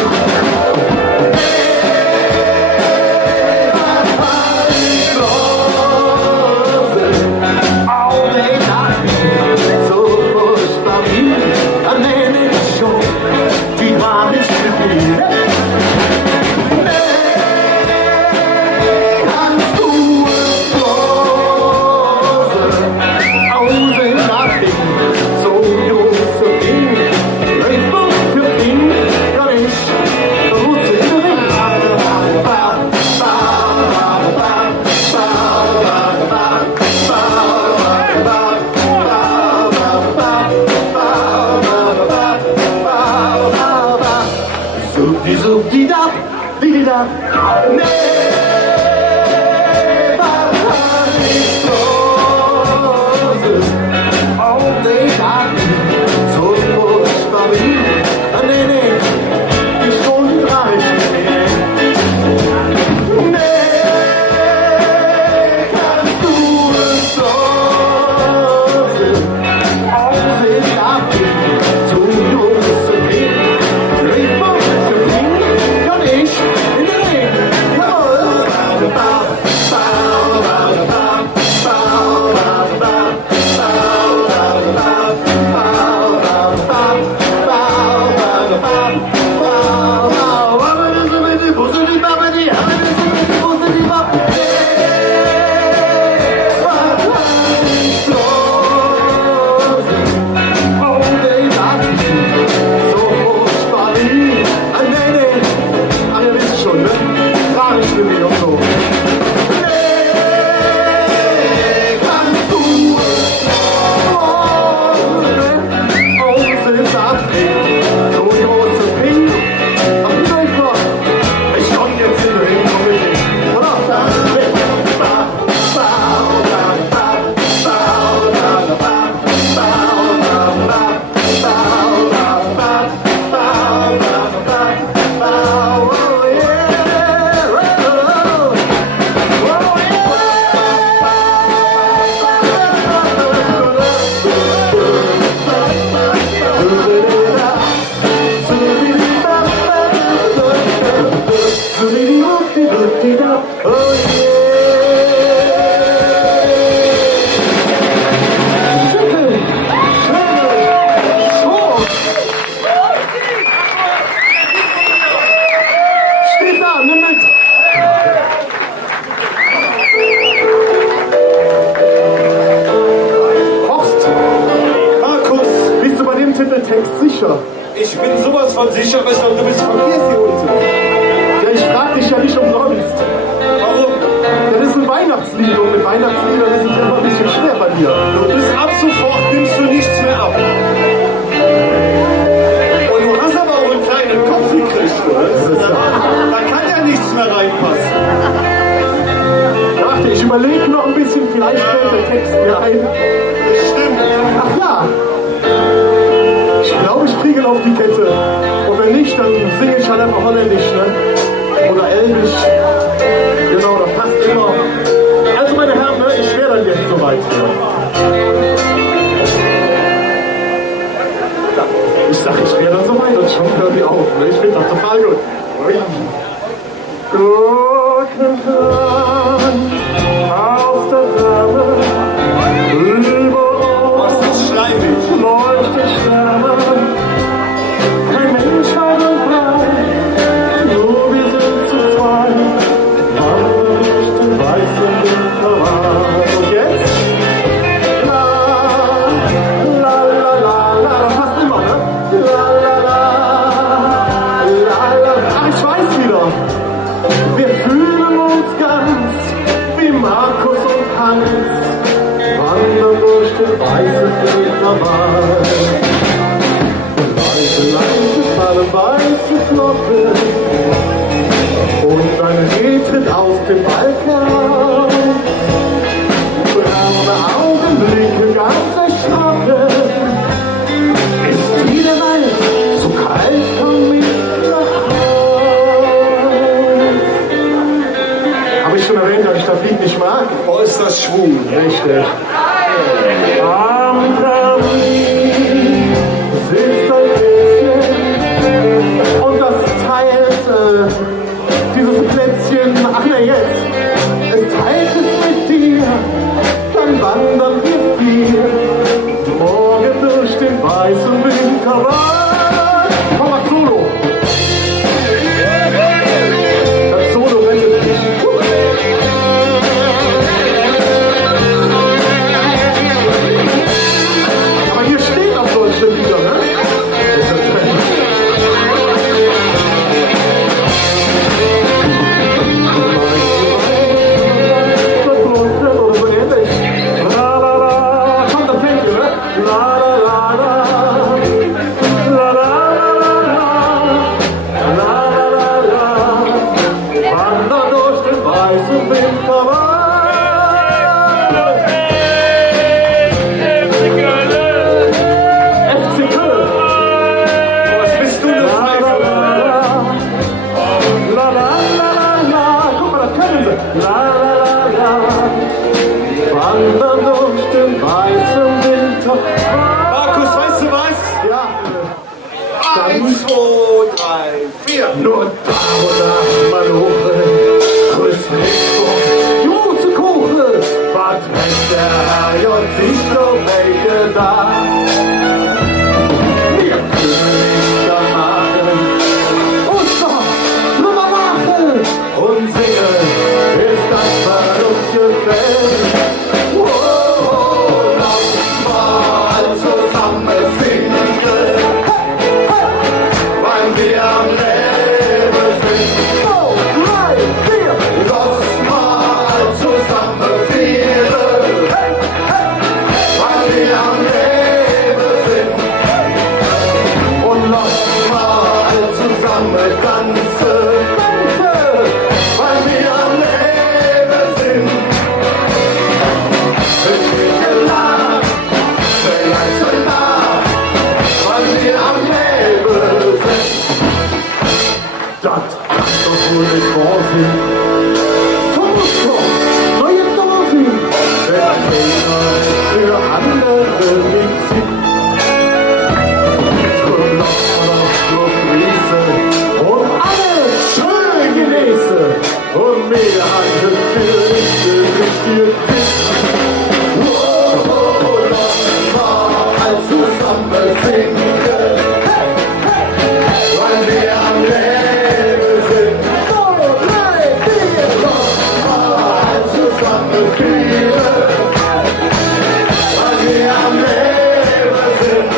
Ich bin sowas von sicher, weshalb du bist vergisst, die Hose. Ja, ich frag dich ja nicht umsonst. Warum? Ja, das ist ein Weihnachtslied und mit Weihnachtsliedern ist es immer ein bisschen schwer bei dir. Du bist ab sofort, nimmst du nichts mehr ab. Und du hast aber auch einen kleinen Kopf gekriegt, oder? Da kann ja nichts mehr reinpassen. Warte, ich überlege noch ein bisschen, vielleicht fällt der Text mir ein. Stimmt. Ach ja, ich glaube, ich kriege ihn auf die Kette. Und wenn nicht, dann singe ich halt einfach Holländisch, ne? Oder Elbisch. Genau, das passt immer. Also meine Herren, ne, ich wäre dann jetzt soweit. Ich sag, ich wäre dann soweit und schon hört ihr auf. Ne? Ich finde das total gut. Guten Tag aus der Ferne, über Was ist schleimig? leuchtet Sterne, kein Mensch weit und breit, nur wir sind zu zweit, wandern durch den weißen Winterwald. Und jetzt? La, la, la, la, la, das passt immer, ne? La, la, la, la, la, ach, ich weiß wieder. Wir fühlen uns ganz wie Markus und Hans, wandern durch den weißen Winterwald. Und leise fallen weiße Flocken und eine Reh tritt aus dem Balkan. Mark? Oh, ist das schwul. Richtig. Am Kamin sitzt ein Plätzchen und das teilt dieses Plätzchen, ach ja jetzt, es teilt es mit dir, dann wandern wir vier morgen durch den weißen Winterwald. Komm mal Solo. Das Solo rettet mich. Aber hier steht auch solche Lieder, ne? Markus, weißt du was? Ja, 1, 2, 3, 4. nur da oder mal hoch, grüß mich vor, große Kuche, was trägt der Herr jetzt sich doch welche da? Wir können nicht da machen, und so, drüber machen und singen, ist das, was uns gefällt. Oh, lass mal zusammen singen, weil wir am Leben sind. 2, 3, 4. Lass mal zusammen feiern, weil wir am Leben sind. Und lass mal zusammen tanzen, weil wir am Leben sind. Es wird gelacht, vielleicht sogar, weil wir am Leben sind. Das kann doch wohl nicht wahr sein. Thomas Koch, neue Dosen. Wenn keiner für andere nicht sieht. Zum Nachbar noch Grüße und alle schön genesen. Und mehr Hand für richtige Tisch. Oh, lass mal zusammen singen. Weil wir am Leben sind. 2, 3, 4. Lass mal zusammen feiern, weil wir am Leben sind.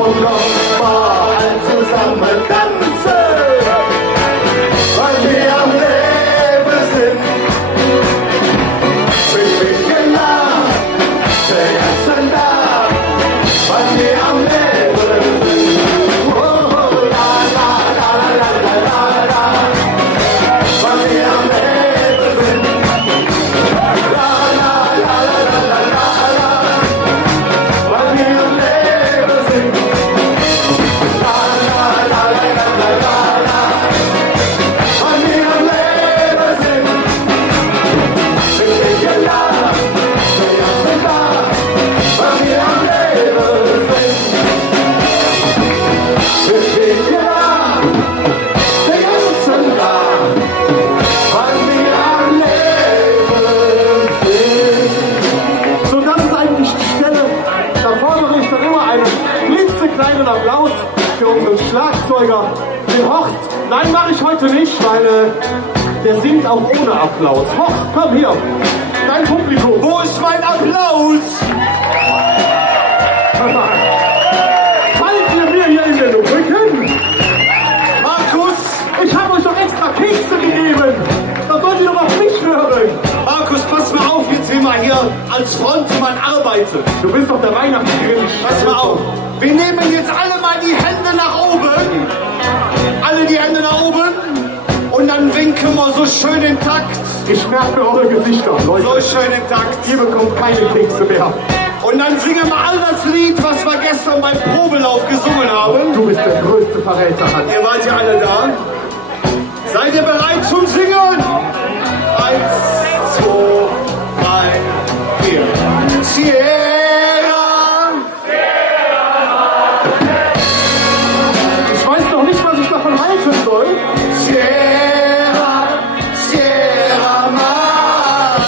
Und lass mal zusammen tanzen, weil wir am Leben sind. Ich bin gelacht, der erste da, weil wir am Leben sind. Oh, la, la, la, la, la, la, la, weil wir am Leben sind. La, la, la, la, la, la, la, la, weil wir am Leben sind. La, la, la, la, la, la, la, la, weil wir am Leben sind. Ich bin gelacht, der erste da, weil wir am Leben sind. Ich bin gelacht, der erste da, weil wir am Leben sind. So, das ist eigentlich die Stelle, da fordere ich dann immer einen klitzekleinen Applaus für unseren Schlagzeuger, den Horst. Nein, mache ich heute nicht, weil der singt auch ohne Applaus. Horst, komm hier, dein Publikum. Wo ist mein Applaus? Fallt ihr mir hier in den Rücken? Markus, Ich habe euch doch extra Kekse gegeben. Da wollt ihr doch auf mich hören. Markus, pass mal auf, jetzt will mal hier als Frontmann arbeiten. Du bist doch der Weihnachtsgrinch. Pass mal auf. Wir nehmen jetzt alle mal die Hände nach oben. Alle die Hände nach oben. Und dann winken wir so schön im Takt. Ich merke eure Gesichter, Leute. So schön im Takt. Ihr bekommt keine Kekse mehr. Und dann singen wir all das Lied, was wir gestern beim Probelauf gesungen haben. Du bist der größte Verräter, Hans. Ihr wart ja alle da. Seid ihr bereit zum Singen? 1, Sierra. Ich weiß noch nicht, was ich davon halten soll. Sierra, Sierra Madre.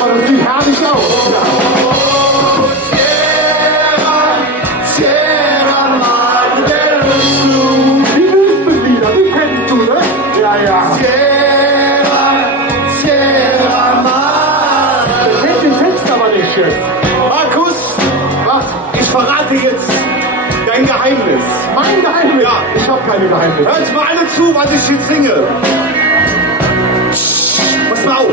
Aber das sieht herrlich aus. Sierra Madre del Sur. Die Wüstenlieder, die kennst du, ne? Ja, ja. Sierra, Sierra Madre. Ich kenn den Text aber nicht, Chef. Markus, Was? ich verrate jetzt dein Geheimnis. Mein Geheimnis? Ja. Ich hab keine Geheimnisse. Hört mal alle zu, was ich jetzt singe. Pass mal auf.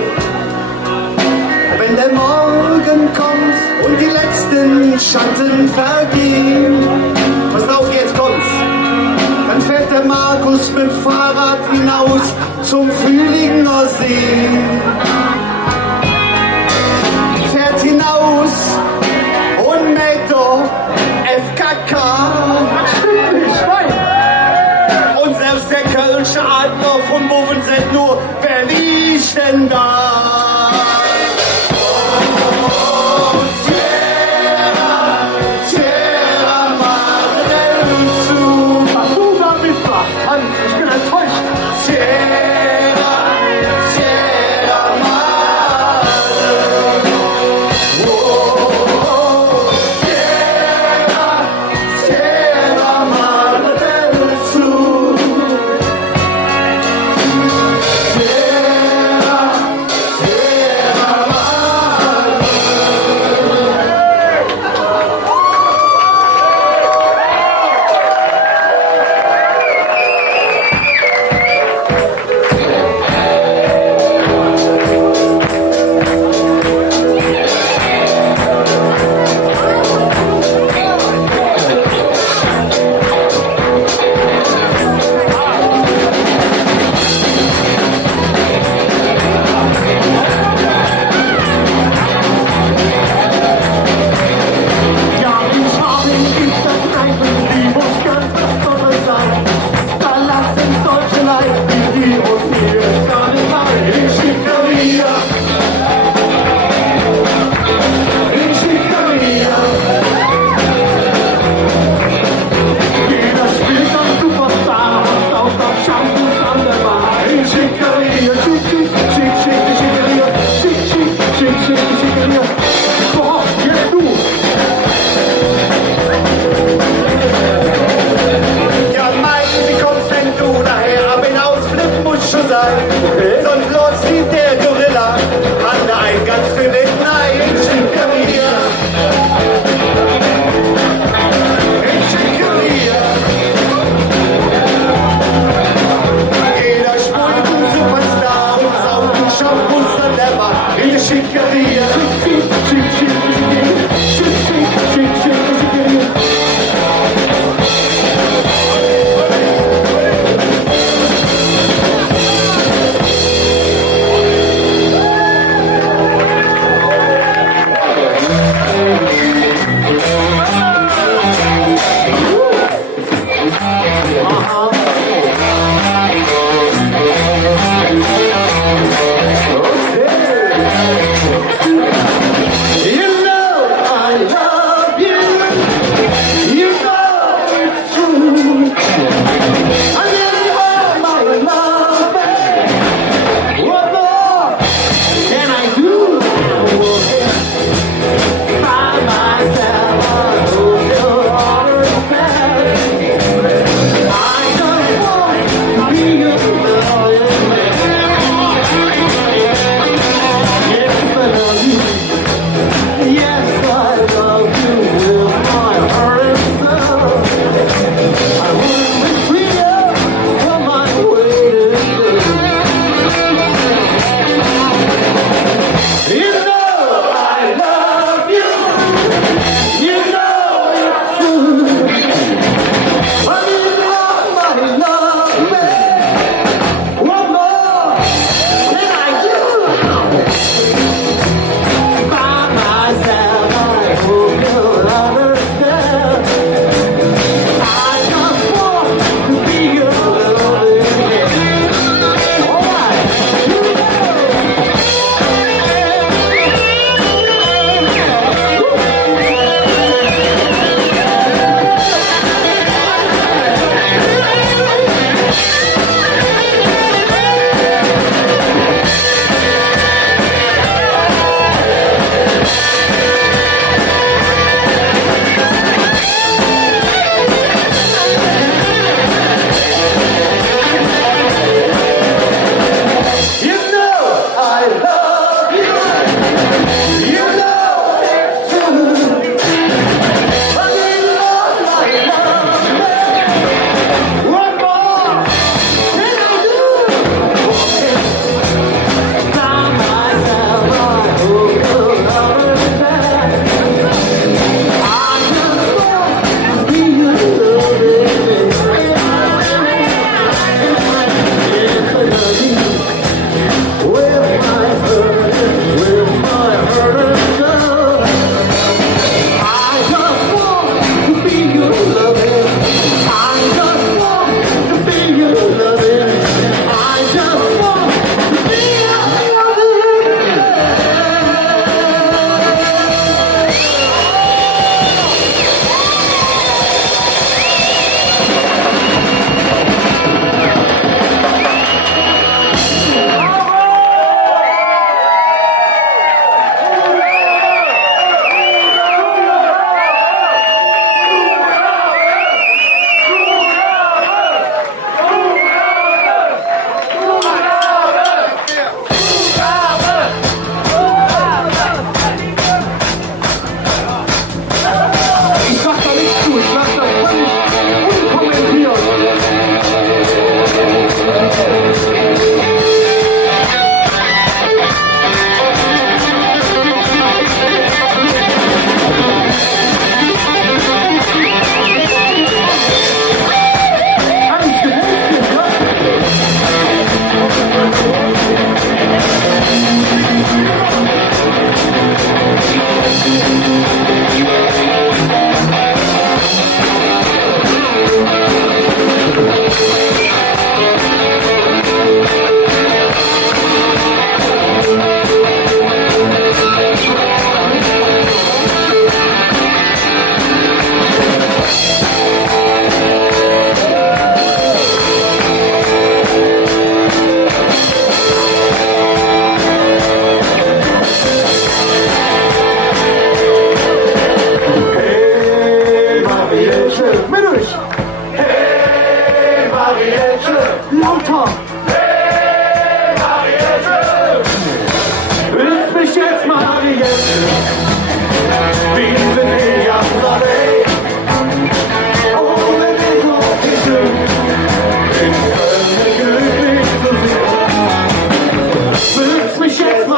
Wenn der Morgen kommt und die letzten Schatten vergehen, pass auf, jetzt kommt's. Dann fährt der Markus mit dem Fahrrad hinaus zum Fühlinger See. Fährt hinaus und mäht dort FKK. Stimmt nicht, nein. Und selbst der Kölsche Adler von Boven sagt nur, wer liegt denn da? Oh, Sierra, Sierra Madre del Sur. Was du da mitmachst, Hans, ich bin enttäuscht. Sierra, Sierra Madre. Oh, Sierra, Sierra Madre del Sur. Sierra, Sierra Madre. Ja, ich habe in der Kneipe, die muss ganz besonders sein. Da lassen solche Leute wie die und mir gar nicht rein. In Schickeria, in Schickeria. Jeder spielt ein Superstar und auf der Shampoos an der Bar. In Schickeria, schick, schick, schick, schick, die Schickeria. Schick, schick, schick, schick, die Schickeria. So, Horst, jetzt du. Ja, Mai, wie kommst denn du daher? Aber ein Ausflip muss schon sein. Sonst los wie der Gorilla an der Eingangstür mit Nein. In Schickeria. In Schickeria. Jeder spielt ein Superstar und saugt den Shampoos an der Bar. In der Schickeria. Schick, schick, schick, schick, schick, schick, schick, schick, schick.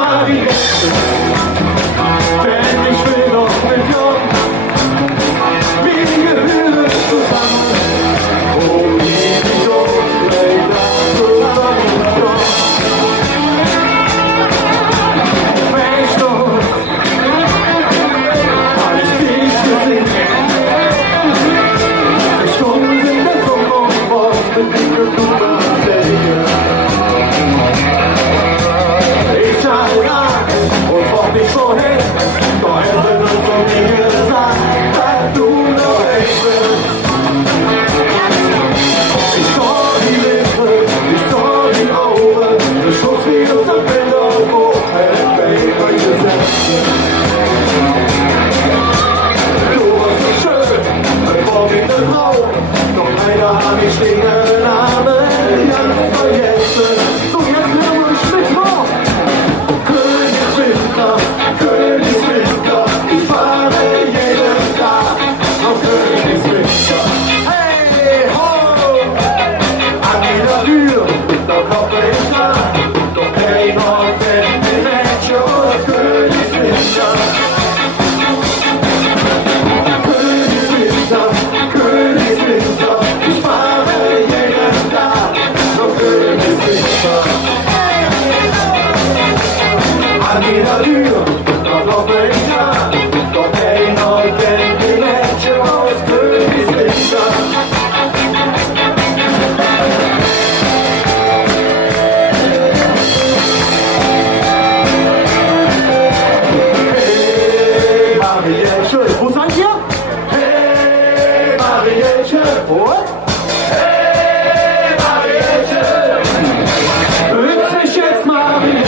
Mariette, denn ich will noch mit Jung wenige Hügel zusammen, die dunkle Nacht zusammenkommt. Mensch, hab ich dich gesehen, die Stunden sind es umgeworfen mit Dinge Blumenschläge. Ich schaue nach und frag mich wohin, doch es wird uns von mir gesagt, dass du noch weg bist. Ich sah die Lippe, ich sah die Augen, der Schuss wie aus der Bilderbuch, hält mich gesetzt. Du warst so schön, bevor wir den Raum, doch leider hab ich den Namen ganz vergessen. So, jetzt hör mal Schmidt vor. Königswinter, Königswinter, ich fahre jeden Tag auf Königswinter. Hey, ho! An jeder Tür, da klopfe ich an, doch kein Ort kennt den Menschen aus Königswinter. Königswinter, Königswinter, ich fahre jeden Tag auf Königswinter. An jeder Tür, da klopfe ich an, doch kein Ort kennt die Menschen aus Königswinter. Hey, Marietje, wo seid ihr? Hey, Marietje, und? Hey, Marietje, grüß dich jetzt, Marietje.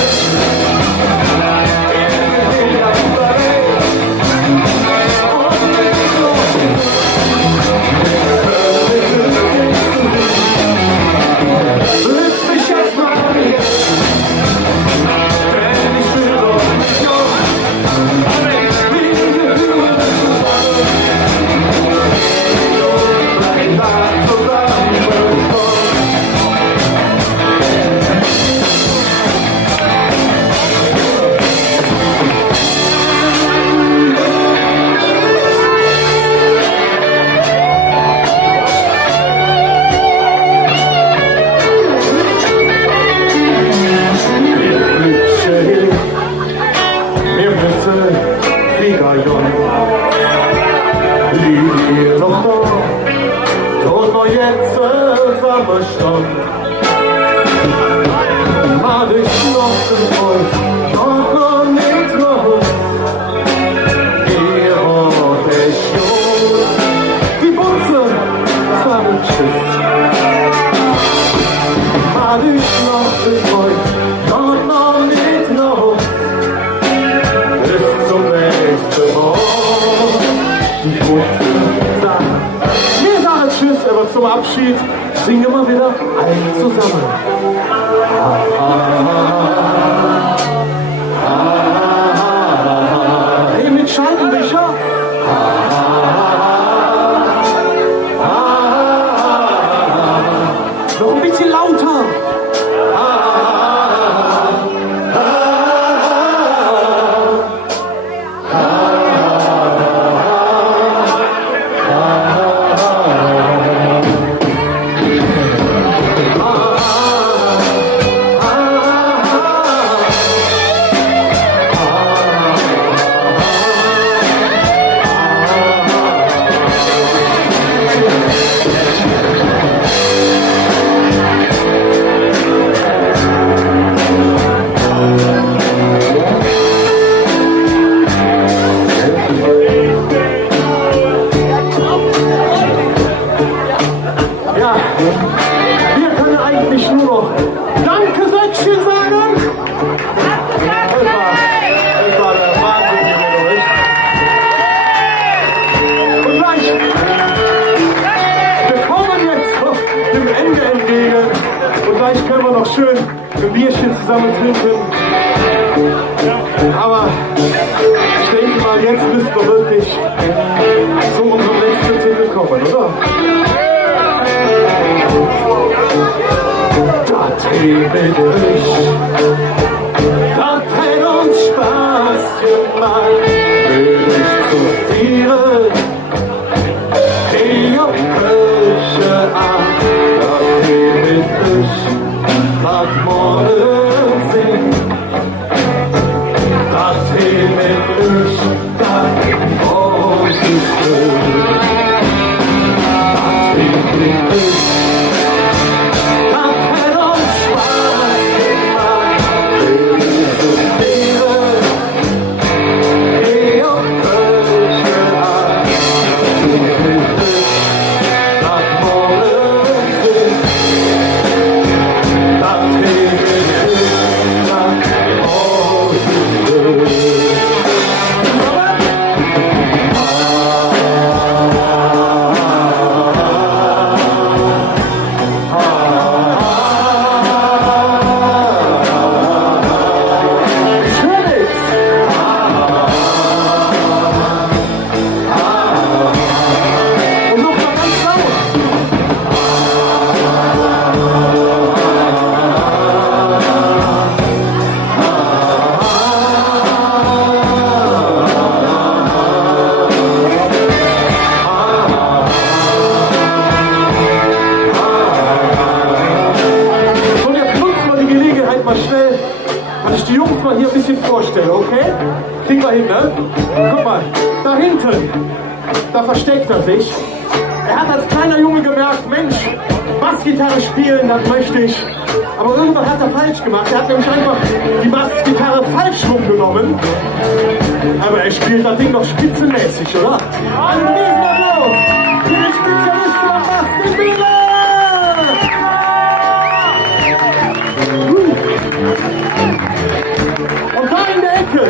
Zum Abschied singen wir wieder alle zusammen. Hey, mit Scheibenwischer. Noch ein bisschen lauter. Schön ein Bierchen zusammen trinken. Aber ich denke mal, jetzt müssen wir wirklich zu unserem letzten Titel kommen, oder? Da trägt ich, da trägt hat uns Spaß gemacht, will ich sortieren. Die Kirche an, das geht mit euch, was morgen singt. Das geht mit euch, das große Stück. Das geht mit euch. Hier ein bisschen vorstellen, okay? Kriegen wir hin, ne? Guck mal, da hinten, da versteckt er sich. Er hat als kleiner Junge gemerkt, Mensch, Bassgitarre spielen, das möchte ich. Aber irgendwas hat er falsch gemacht. Er hat nämlich einfach die Bassgitarre falsch rumgenommen. Aber er spielt das Ding doch spitzenmäßig, oder? Einen Riesenapplaus für den Spezialisten am Bass, den Bühne! Und da in der Ecke,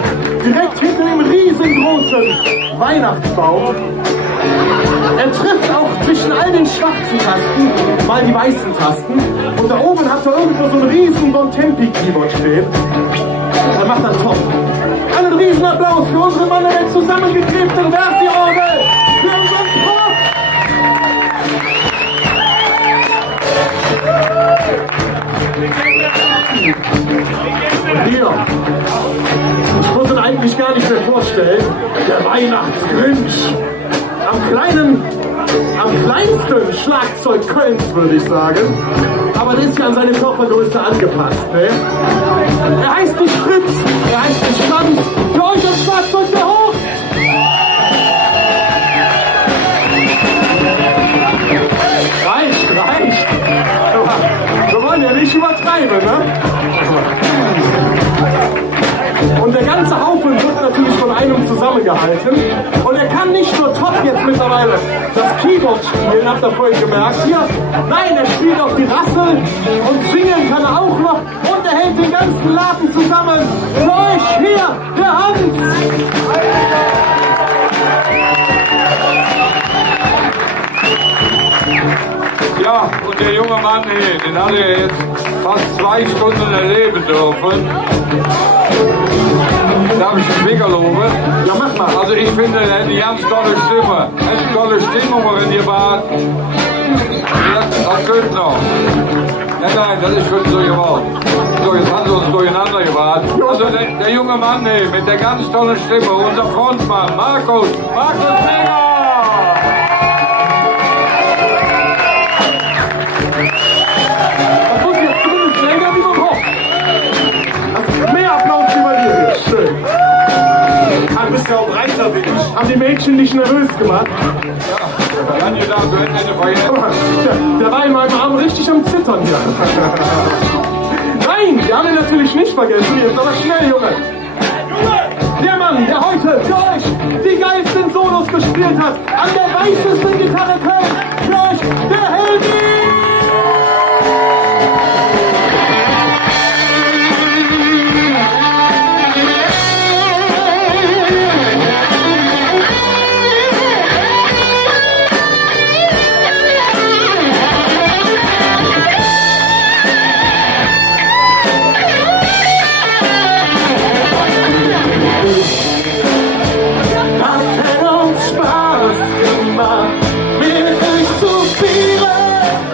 direkt hinter dem riesengroßen Weihnachtsbaum, er trifft auch zwischen all den schwarzen Tasten mal die weißen Tasten. Und da oben hat er irgendwo so ein riesen Bontempi-Keyboard stehen. Er macht das top. Einen riesen Applaus für unsere Mann der zusammengeklebten Versi-Orgel. Für unseren Pop. Und hier, ich muss ihn eigentlich gar nicht mehr vorstellen, der Weihnachtsgrinch. Am kleinsten Schlagzeug Kölns, würde ich sagen. Aber der ist ja an seine Körpergröße angepasst. Ne? Er heißt nicht Fritz, er heißt nicht Franz. Für euch das Schlagzeug der Hochst. Reicht. Wir wollen ja nicht übertreiben, ne? Und der ganze Haufen wird natürlich von einem zusammengehalten. Und er kann nicht nur top jetzt mittlerweile das Keyboard spielen, habt ihr vorhin gemerkt. Hier, nein, er spielt auch die Rassel und singen kann er auch noch. Und er hält den ganzen Laden zusammen. Für euch hier, der Hans. Ja, und der junge Mann hier, den hat er jetzt fast 2 Stunden erleben dürfen. Darf ich den Finger loben? Ja, mach mal. Also ich finde, er hat eine ganz tolle Stimme. Eine tolle Stimmung in ihr Bad. Das könnte noch. Nein, das ist schon so geworden. So, jetzt haben sie uns durcheinander gebracht. Also der junge Mann hier mit der ganz tollen Stimme, unser Frontmann, Markus Wenger! Das muss jetzt zumindest länger wie man hofft. Also mehr Applaus wie bei dir. Schön. Du bist ja auch breiter wie ich. Haben die Mädchen dich nervös gemacht? Ja, kann ich sagen, du hättest eine Verjährung. Der war in meinem Arm richtig am Zittern hier. Nein, wir haben ihn natürlich nicht vergessen. Jetzt aber schnell, Junge. Der Mann, der heute für euch die geilsten Solos gespielt hat, an der weißesten Gitarre Köln, für euch der Helmi! Spaß gemacht, mit euch zu spielen.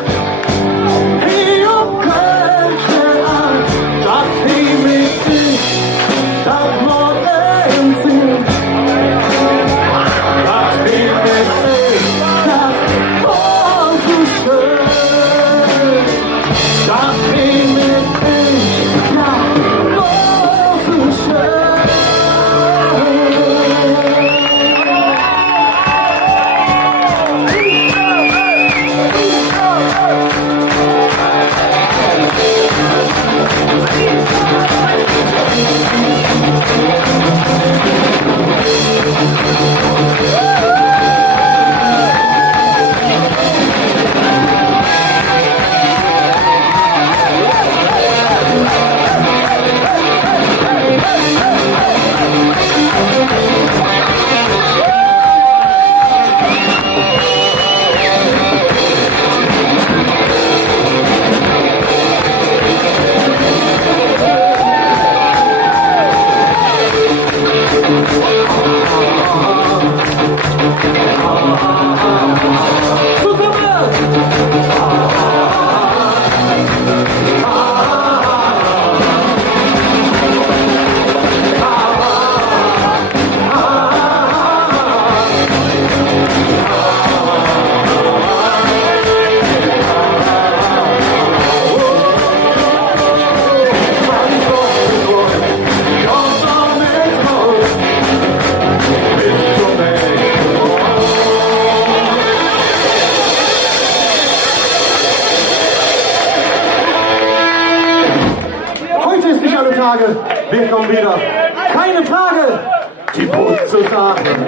die Boot zusammen.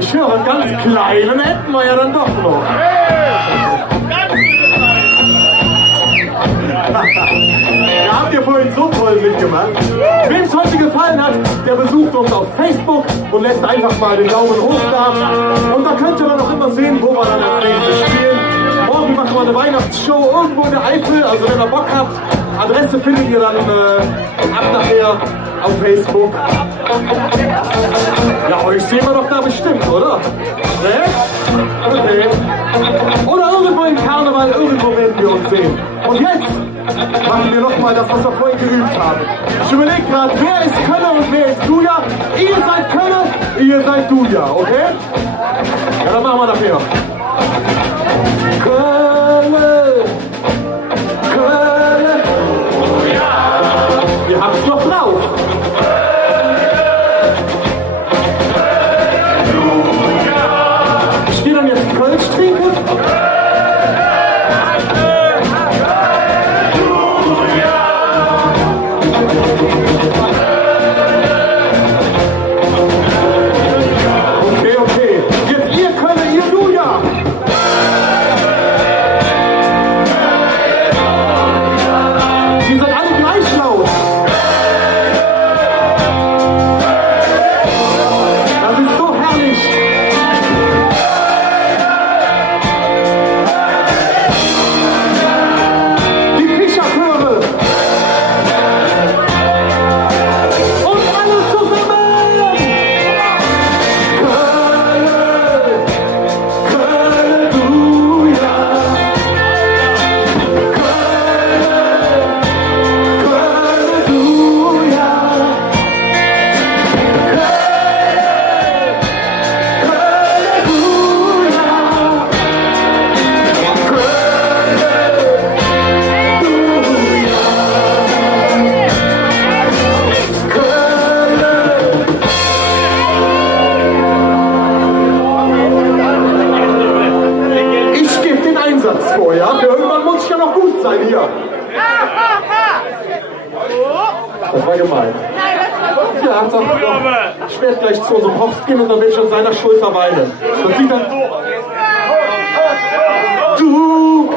Ich höre, einen ganz kleinen hätten wir ja dann doch noch. Ja, habt ihr vorhin so toll mitgemacht. Wem es heute gefallen hat, der besucht uns auf Facebook und lässt einfach mal den Daumen hoch da. Und da könnt ihr dann auch immer sehen, wo wir dann das nächste spielen. Morgen machen wir eine Weihnachtsshow irgendwo in der Eifel, also wenn ihr Bock habt, Adresse findet ihr dann ab nachher auf Facebook. Ja, euch sehen wir doch da bestimmt, oder? Ne? Okay. Oder irgendwo im Karneval, irgendwo werden wir uns sehen. Und jetzt machen wir nochmal das, was wir vorhin geübt haben. Ich überlege gerade, wer ist Könner und wer ist Duja? Ihr seid Könner, ihr seid Duja, okay? Ja, dann machen wir nachher. Köln, Köln, ihr habt's noch drauf. Ich gehe dann jetzt Kölsch trinken. Okay. Jetzt ihr Kölner, ihr Duja. Die sind alle gleich laut. Das ist so herrlich. Die Fischerchöre. Und alle zusammen. Köln, Köln, Duja. Ich gebe den Einsatz vor, ja? Für irgendwann muss ich ja noch gut sein hier. Das war gemein. Ja, doch. Ich werde gleich zu unserem Host gehen und dann werde ich an seiner Schulter weinen. Das sieht dann so aus. Du,